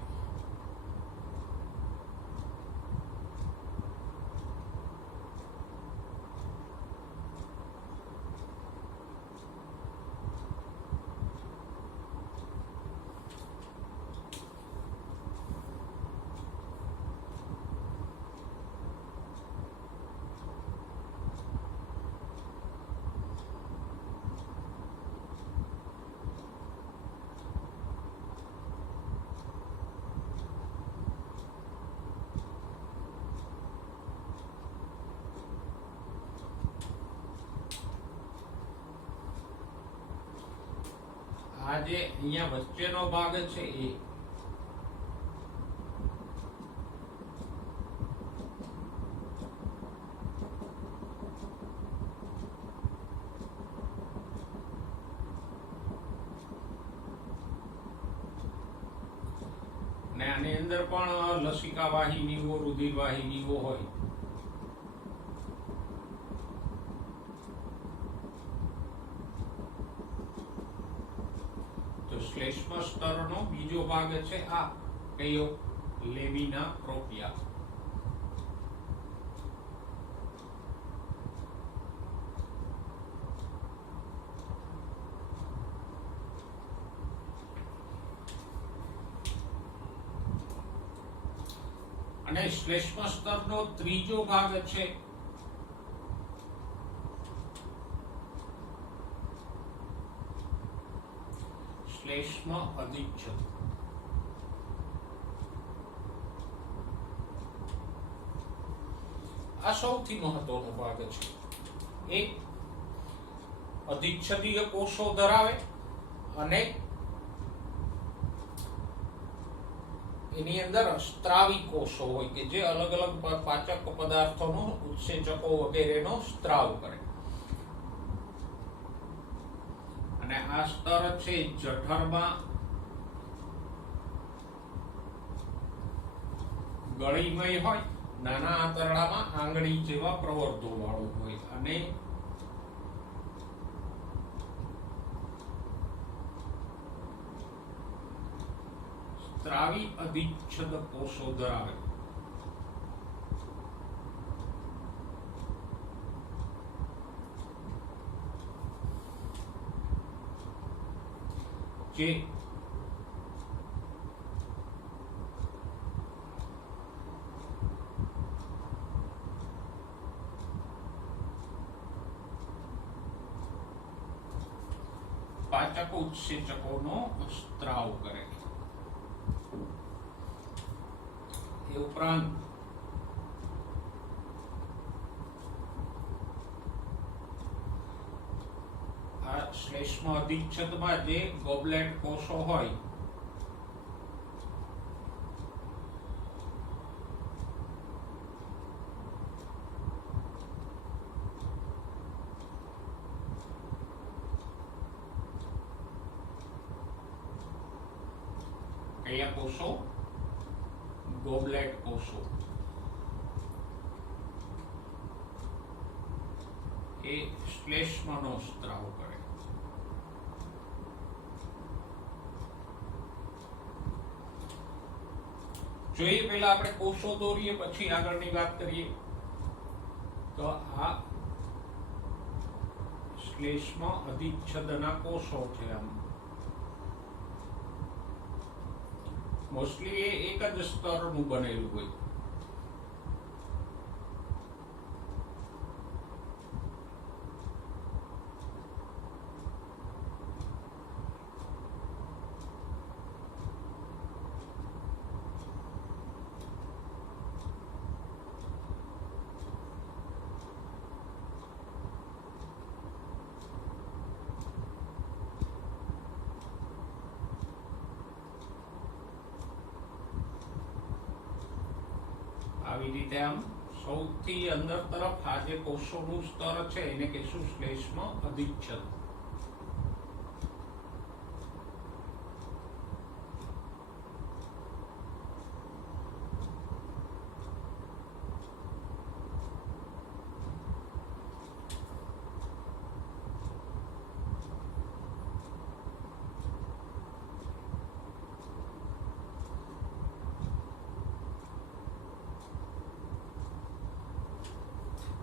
આ જે અહીંયા વચ્ચેનો ભાગ છે એ ને આની અંદર પણ લસિકા વાહિનીઓ, રુધિર વાહિનીઓ હોય. તો શ્લેષ્મ સ્તરનો બીજો ભાગ છે આ કયો? લેમિના પ્રોપિયા. અને શ્લેષ્મ સ્તરનો ત્રીજો ભાગ છે શ્લેષ્મ અધિચ્છદ. આ સૌથી મહત્વનો ભાગ છે. એક અધિચ્છદીય કોષો ધરાવે અને એની અંદર સ્ત્રાવી કોષો હોય કે જે અલગ અલગ પાચક પદાર્થોનો, ઉત્સેચકો વગેરેનો સ્ત્રાવ કરે. અને આ સ્તર છે જઠરમાં ગળીમય હોય, નાના આંતરડામાં આંગળી જેવા પ્રવર્ધો વાળું હોય અને સ્ત્રાવી અધિચ્છદ કોષો ધરાવે. જે પાચક ઉત્સેચકોનો સ્ત્રાવ કરે. એ ઉપરાંત આ શ્લેષ્મ અધિચ્છદમાં જે ગોબલેટ કોષો હોય કયા કોષો? ગોબલેટ કોષો. એ શ્લેષ્મનો સ્ત્રાવ કરે. જોઈએ પહેલા આપણે કોષો દોરીએ પછી આગળની વાત કરીએ. તો આ શ્લેષ્મ અધિચ્છદના કોષો છે. આમ મોસ્ટલી એ એક જ સ્તરનું બનેલું હોય. આવી રીતે આમ સૌથી અંદર તરફ આ જે કોષોનું સ્તર છે એને કહીશું શ્લેષ્મ અધિચ્છદ.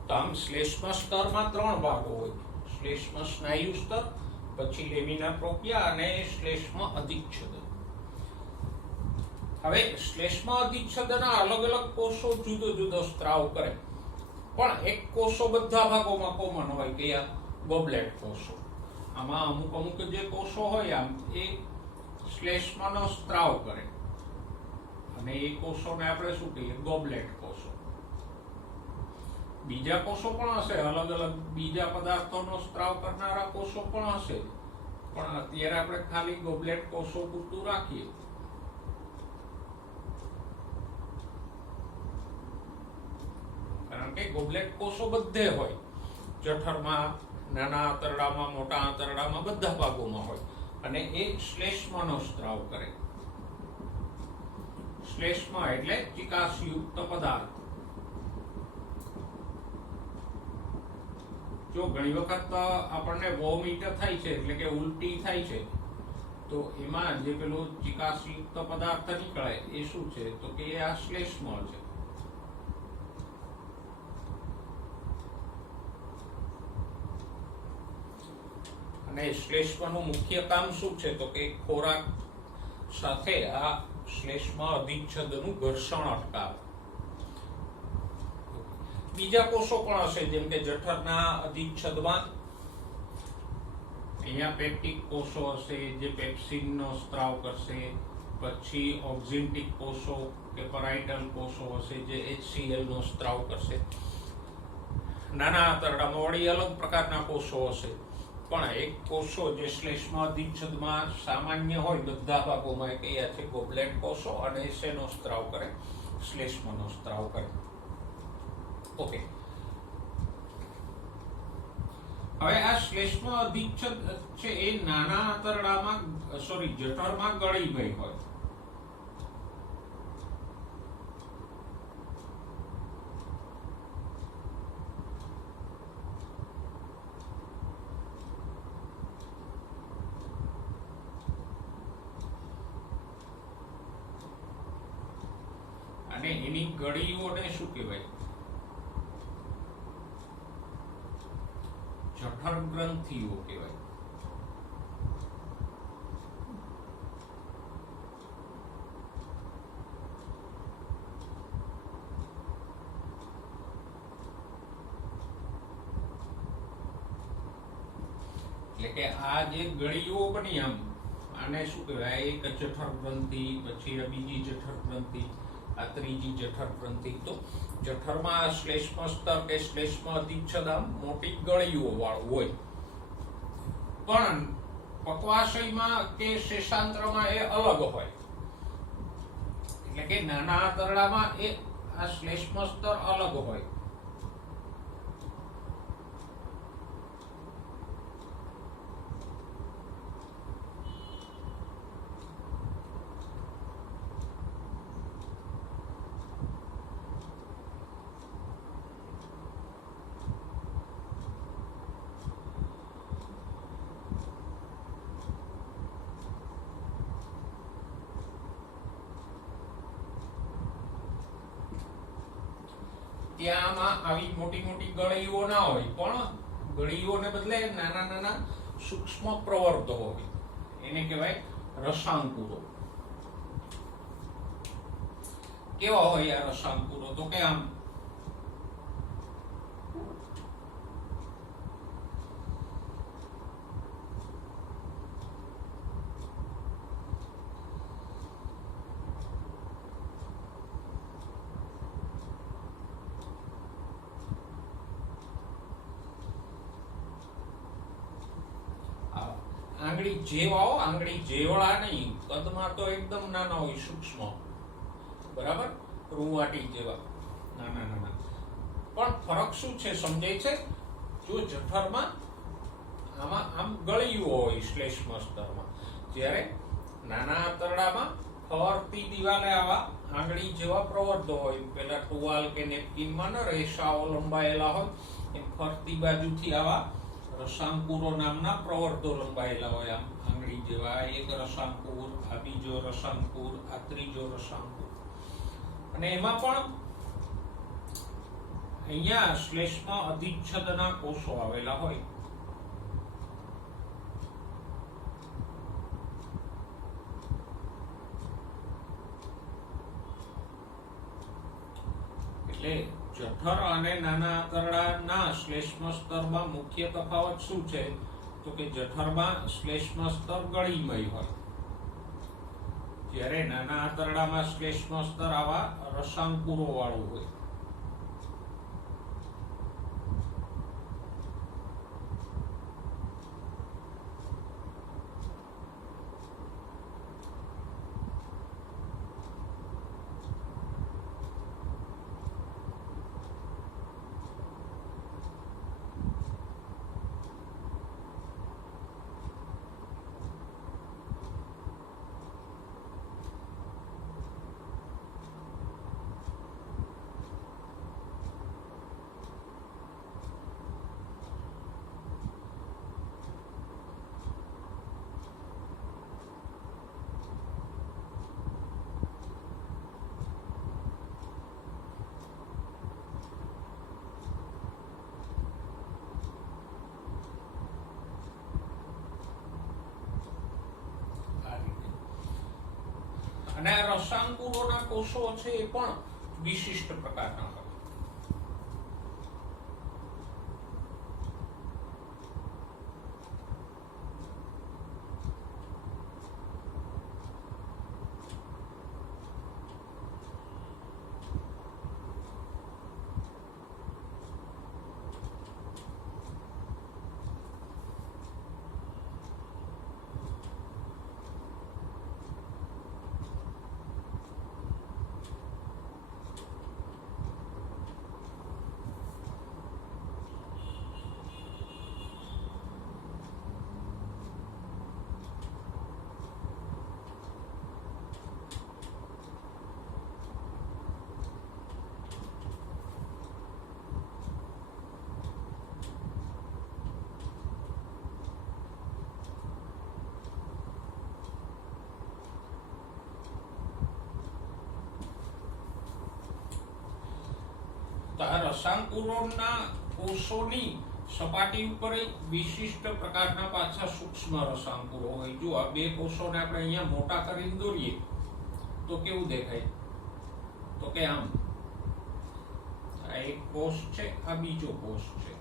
તો આમ શ્લેષ્મ સ્તરમાં ત્રણ ભાગો હોય. શ્લેષ્મ સ્નાયુ સ્તર, પછી લેમિના પ્રોપિયા અને શ્લેષ્મ અધિચ્છદ. હવે શ્લેષ્મ અધિચ્છદના અલગ અલગ કોષો જુદો જુદો સ્ત્રાવ કરે, પણ એક કોષો બધા ભાગોમાં કોમન હોય કે આ ગોબલેટ કોષો. આમાં અમુક અમુક જે કોષો હોય આમ એ શ્લેષ્મનો સ્ત્રાવ કરે અને એ કોષોને આપણે શું કહીએ? ગોબલેટ કોષો. બીજા કોષો પણ હશે, અલગ અલગ બીજા પદાર્થોનો સ્ત્રાવ કરનારા કોષો પણ હશે, પણ અત્યારે આપણે ખાલી ગોબલેટ કોષો પૂરતું રાખીએ. કારણ કે ગોબલેટ કોષો બધે હોય, જઠરમાં, નાના આંતરડામાં, મોટા આંતરડામાં, બધા ભાગોમાં હોય અને એ શ્લેષ્મનો સ્ત્રાવ કરે. શ્લેષ્મ એટલે ચિકાસયુક્ત પદાર્થ. જો ઘણી વખત આપણને વોમિટ થાય છે એટલે કે ઉલટી થાય છે તો એમાં જે પેલું ચિકાસયુક્ત પદાર્થ નીકળે એ શું છે તો કે આ શ્લેષ્મ છે. અને શ્લેષ્મનું મુખ્ય કામ શું છે તો કે ખોરાક સાથે આ શ્લેષ્મ અધિચ્છદનું ઘર્ષણ અટકાવે. બીજા કોષો પણ હશે, જેમ કે જઠરના અધિચ્છદમાં અહીંયા પેપ્ટિક કોષો હશે જે પેપ્સિનનો સ્ત્રાવ કરશે. પછી ઓક્ઝિન્ટિક કોષો કે પેરાઇટલ કોષો હશે જે HCl નો સ્ત્રાવ કરશે. નાના આંતરડામાં વળી અલગ પ્રકારના કોષો હશે, પણ એક કોષો જે શ્લેષ્મ અધિચ્છદમાં સામાન્ય હોય બધા ભાગોમાં એ કયા છે ગોબલેટ કોષો, અને શેનો સ્ત્રાવ કરે શ્લેષ્મનો સ્ત્રાવ કરે. ઓકે, હવે આ શ્લેષ્મ અધિચ્છદ છે એ નાના આંતરડામાં જઠરમાં ગળી ગઈ હોય. અને એની ગળીઓને શું કહેવાય? જઠર ગ્રંથિઓ કહેવાય. એટલે કે આ જે ગળીઓ બની આને શું કહેવાય? એક જઠર ગ્રંથિ, પછી બીજી જઠર ગ્રંથિ, આ ત્રીજી જઠર ગ્રંથિ. તો જઠરમાં શ્લેષ્મ સ્તર કે શ્લેષ્મ અધિચ્છદ મોટી ગળીઓ વાળું હોય, પણ પક્વાશયમાં કે શેષાંત્રમાં એ અલગ હોય. એટલે કે નાના આંતરડામાં એ આ શ્લેષ્મ સ્તર અલગ હોય. ત્યાંમાં આવી મોટી મોટી ગળીઓ ના હોય, પણ ગળીઓને બદલે નાના નાના સૂક્ષ્મ પ્રવર્ધો હોય. એને કહેવાય રસાંકુરો. કેવા હોય આ રસાંકુરો? તો કે આમ આંગળી જેવા, આંગળી જેવડા નહીં, કદમાં તો એકદમ નાના હોય, સૂક્ષ્મ, બરાબર, રૂવાટી જેવા નાના નાના. પણ ફરક શું છે સમજાય છે? જો જઠરમાં આમાં આમ ગળીઓ હોય શ્લેષ્મ સ્તરમાં, જ્યારે નાના આંતરડામાં ફરતી દિવાલે આવા આંગળી જેવા પ્રવર્ધો હોય. પેલા ટુવાલ કે નેપકિનમાં રેસાઓ લંબાયેલા હોય, એમ ફરતી બાજુથી આવા રસાંકુરો નામના પ્રવર્ધો લંબાયેલા હોય. આમ આંગળી જેવા એક રસાંકુર, આ બીજો રસાંકુર, આ ત્રીજો રસાંકુર. અને એમાં પણ અહીંયા શ્લેષ્મ અધિચ્છદના કોષો આવેલા હોય. એટલે જઠર અને નાના આંતરડાના શ્લેષ્મ સ્તરમાં મુખ્ય તફાવત શું છે? તો કે જઠરમાં શ્લેષ્મ સ્તર ગળીમય હોય, જ્યારે નાના આંતરડામાં શ્લેષ્મ સ્તર આવા રસાંકુરો વાળું હોય. અને આ રસાંકુરોના કોષો છે એ પણ વિશિષ્ટ પ્રકારના હોય. તો આ રસાંકુરોના કોષોની સપાટી ઉપર એક વિશિષ્ટ પ્રકારના પાછા સૂક્ષ્મ રસાંકુરો હોય. જો આ બે કોષોને આપણે અહીંયા મોટા કરીને દોરીએ તો કેવું દેખાય? તો કે આમ. આ એક કોષ છે, આ બીજો કોષ છે.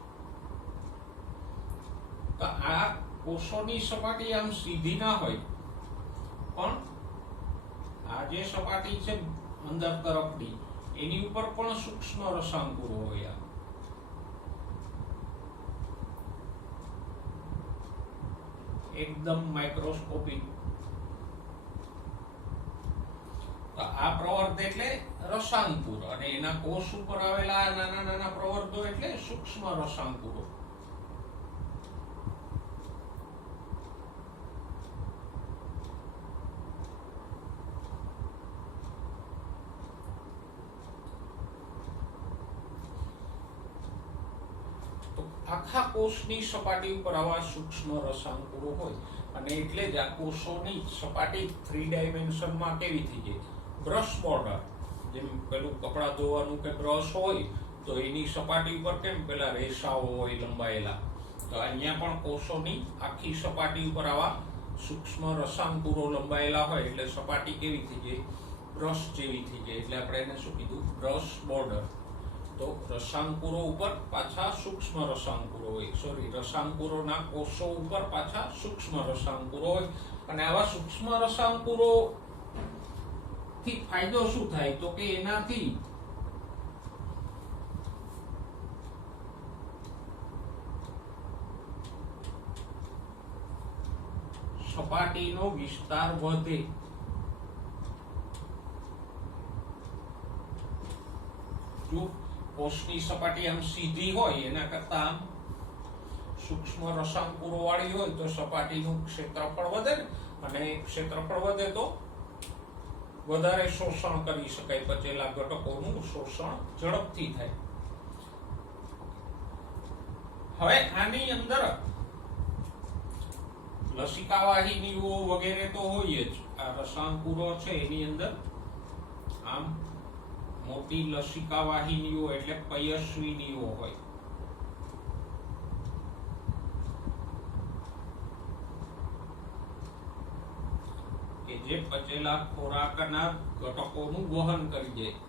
તો આ કોષોની સપાટી આમ સીધી ના હોય, પણ આ જે સપાટી છે અંદર તરફની એની ઉપર પણ સૂક્ષ્મ રસાંકુરો હોય. એકદમ માઇક્રોસ્કોપિક. તો આ પ્રવર્ધ એટલે રસાંકુર અને એના કોષ ઉપર આવેલા નાના નાના પ્રવર્ધો એટલે સૂક્ષ્મ રસાંકુરો. આખા કોષની સપાટી ઉપર આવા સૂક્ષ્મ રસાંકુરો હોય અને એટલે જ આ કોષોની સપાટી 3 ડાયમેન્શનમાં કેવી થઈ જાય? Brush border. જેમ પેલું કપડા ધોવાનું કે બ્રશ હોય તો એની સપાટી ઉપર કેમ પેલા રેસાઓ હોય લંબાયેલા, તો અહીંયા પણ કોષોની આખી સપાટી ઉપર આવા સૂક્ષ્મ રસાંકુરો લંબાયેલા હોય એટલે સપાટી કેવી થઈ જાય? બ્રશ જેવી થઈ જાય. એટલે આપણે એને શું કીધું? Brush border. તો રસાંકુરો ઉપર પાછા સૂક્ષ્મ રસાંકુરો હોય. રસાંકુરોના કોષો ઉપર પાછા સૂક્ષ્મ રસાંકુરો હોય. અને આવા સૂક્ષ્મ રસાંકુરો થી ફાયદો શું થાય? તો કે એનાથી સપાટીનો વિસ્તાર વધે. જો કોષની સપાટી આમ સીધી હોય એના કરતા આમ સૂક્ષ્મ રસાંકુરો વાળી હોય તો સપાટીનું ક્ષેત્રફળ વધે ને, અને ક્ષેત્રફળ વધે તો વધારે શોષણ કરી શકાય. બચેલા ઘટકોનું શોષણ ઝડપથી થાય. હવે આની અંદર લસિકા વાહિનીઓ વગેરે તો હોય જ. આ રસાંકુરો છે એની અંદર આમ મોટી લસિકા વાહિનીઓ એટલે પયસ્વિનીઓ હોય. કે જે પચેલા ખોરાકના ઘટકોનું વહન કરી જાય.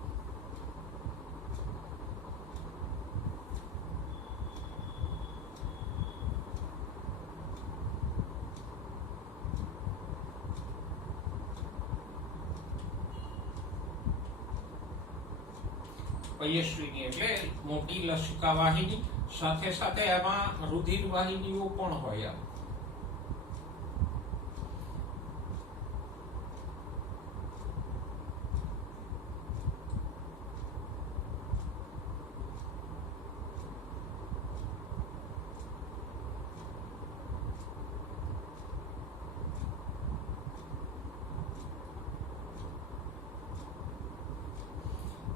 પયસ્વિની એટલે મોટી લસિકા વાહિની, સાથે સાથે એમાં રુધિર વાહિનીઓ પણ હોય.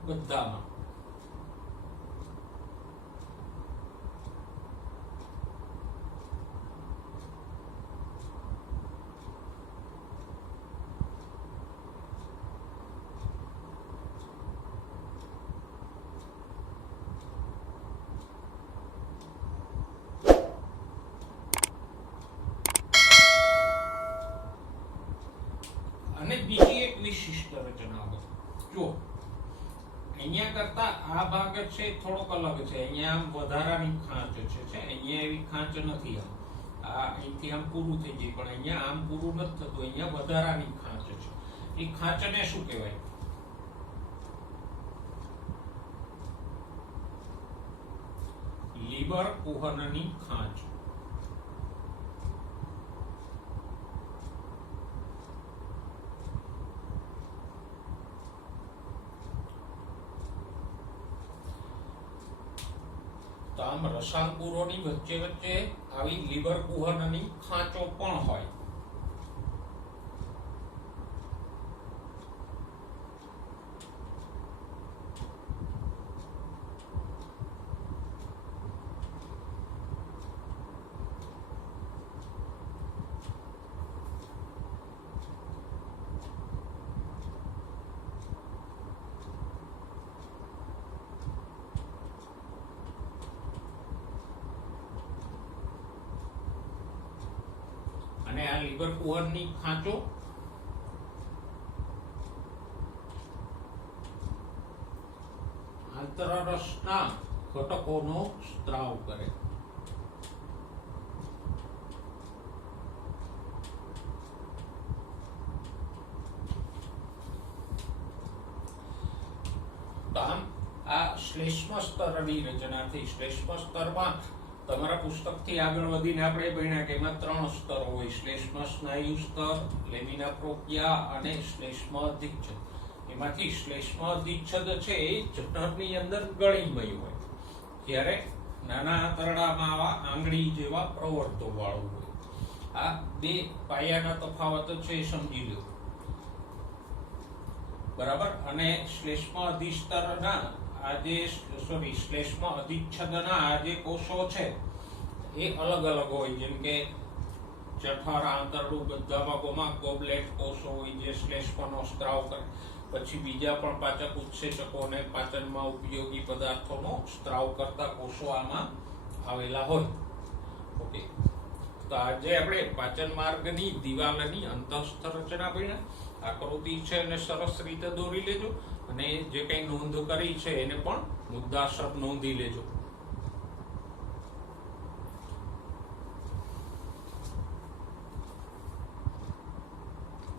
બધામાં અને બીજી એક વિશિષ્ટ રચના હોય. જો અહીંયા કરતા આ ભાગ છે થોડોક અલગ છે. અહીંયા આમ વધારાની ખાંચ છે, અહીંયા એવી ખાંચ નથી. આ અહીંથી આમ પૂરું થઈ જાય, પણ અહીંયા આમ પૂરું નથી થતું, અહીંયા વધારાની ખાંચ છે. એ ખાંચને શું કહેવાય? લીબર કુહનની ખાંચ. તો આમ રસાંકુરોની વચ્ચે વચ્ચે આવી લીબર કુહનની ખાંચો પણ હોય. અને આ લીબર કુહનની ખાંચો આંતરરસના ઘટકોનો સ્ત્રાવ કરે. તો આમ આ શ્લેષ્મ સ્તરની રચના થઈ. શ્લેષ્મ સ્તરમાં તમારા પુસ્તકથી આગળ વધીને આપણે ભણ્યા કે એમાં 3 સ્તરો હોય: શ્લેષ્મ સ્નાયુ સ્તર, લેમિના પ્રોપિયા અને શ્લેષ્મ અધિચ્છદ. એમાંથી શ્લેષ્મ અધિચ્છદ છે એ જઠરની અંદર ગળીમય હોય, જ્યારે નાના આંતરડામાં આવા આંગળી જેવા પ્રવર્તો વાળું હોય. આ બે પાયાના તફાવત છે એ સમજી લો, બરાબર. અને શ્લેષ્મ અધિસ્તરના શ્લેષ્મ અધિચ્છદના આ જે કોષો છે એ અલગ અલગ હોય. જેમ કે જઠર, આંતરડું બધા ભાગોમાં ગોબલેટ કોષો હોય જે શ્લેષ્મનો સ્ત્રાવ કરે. પછી બીજા પણ પાચક ઉત્સેચકો અને પાચનમાં ઉપયોગી પદાર્થોનો સ્ત્રાવ કરતા કોષો આમાં આવેલા હોય. ઓકે, તો આજે આપણે પાચન માર્ગની દિવાલની અંતઃસ્થ રચના ભણ્યા. આકૃતિ છે એને સરસ રીતે દોરી લેજો, અને જે કંઈ નોંધ કરી છે એને પણ મુદ્દાસર નોંધી લેજો.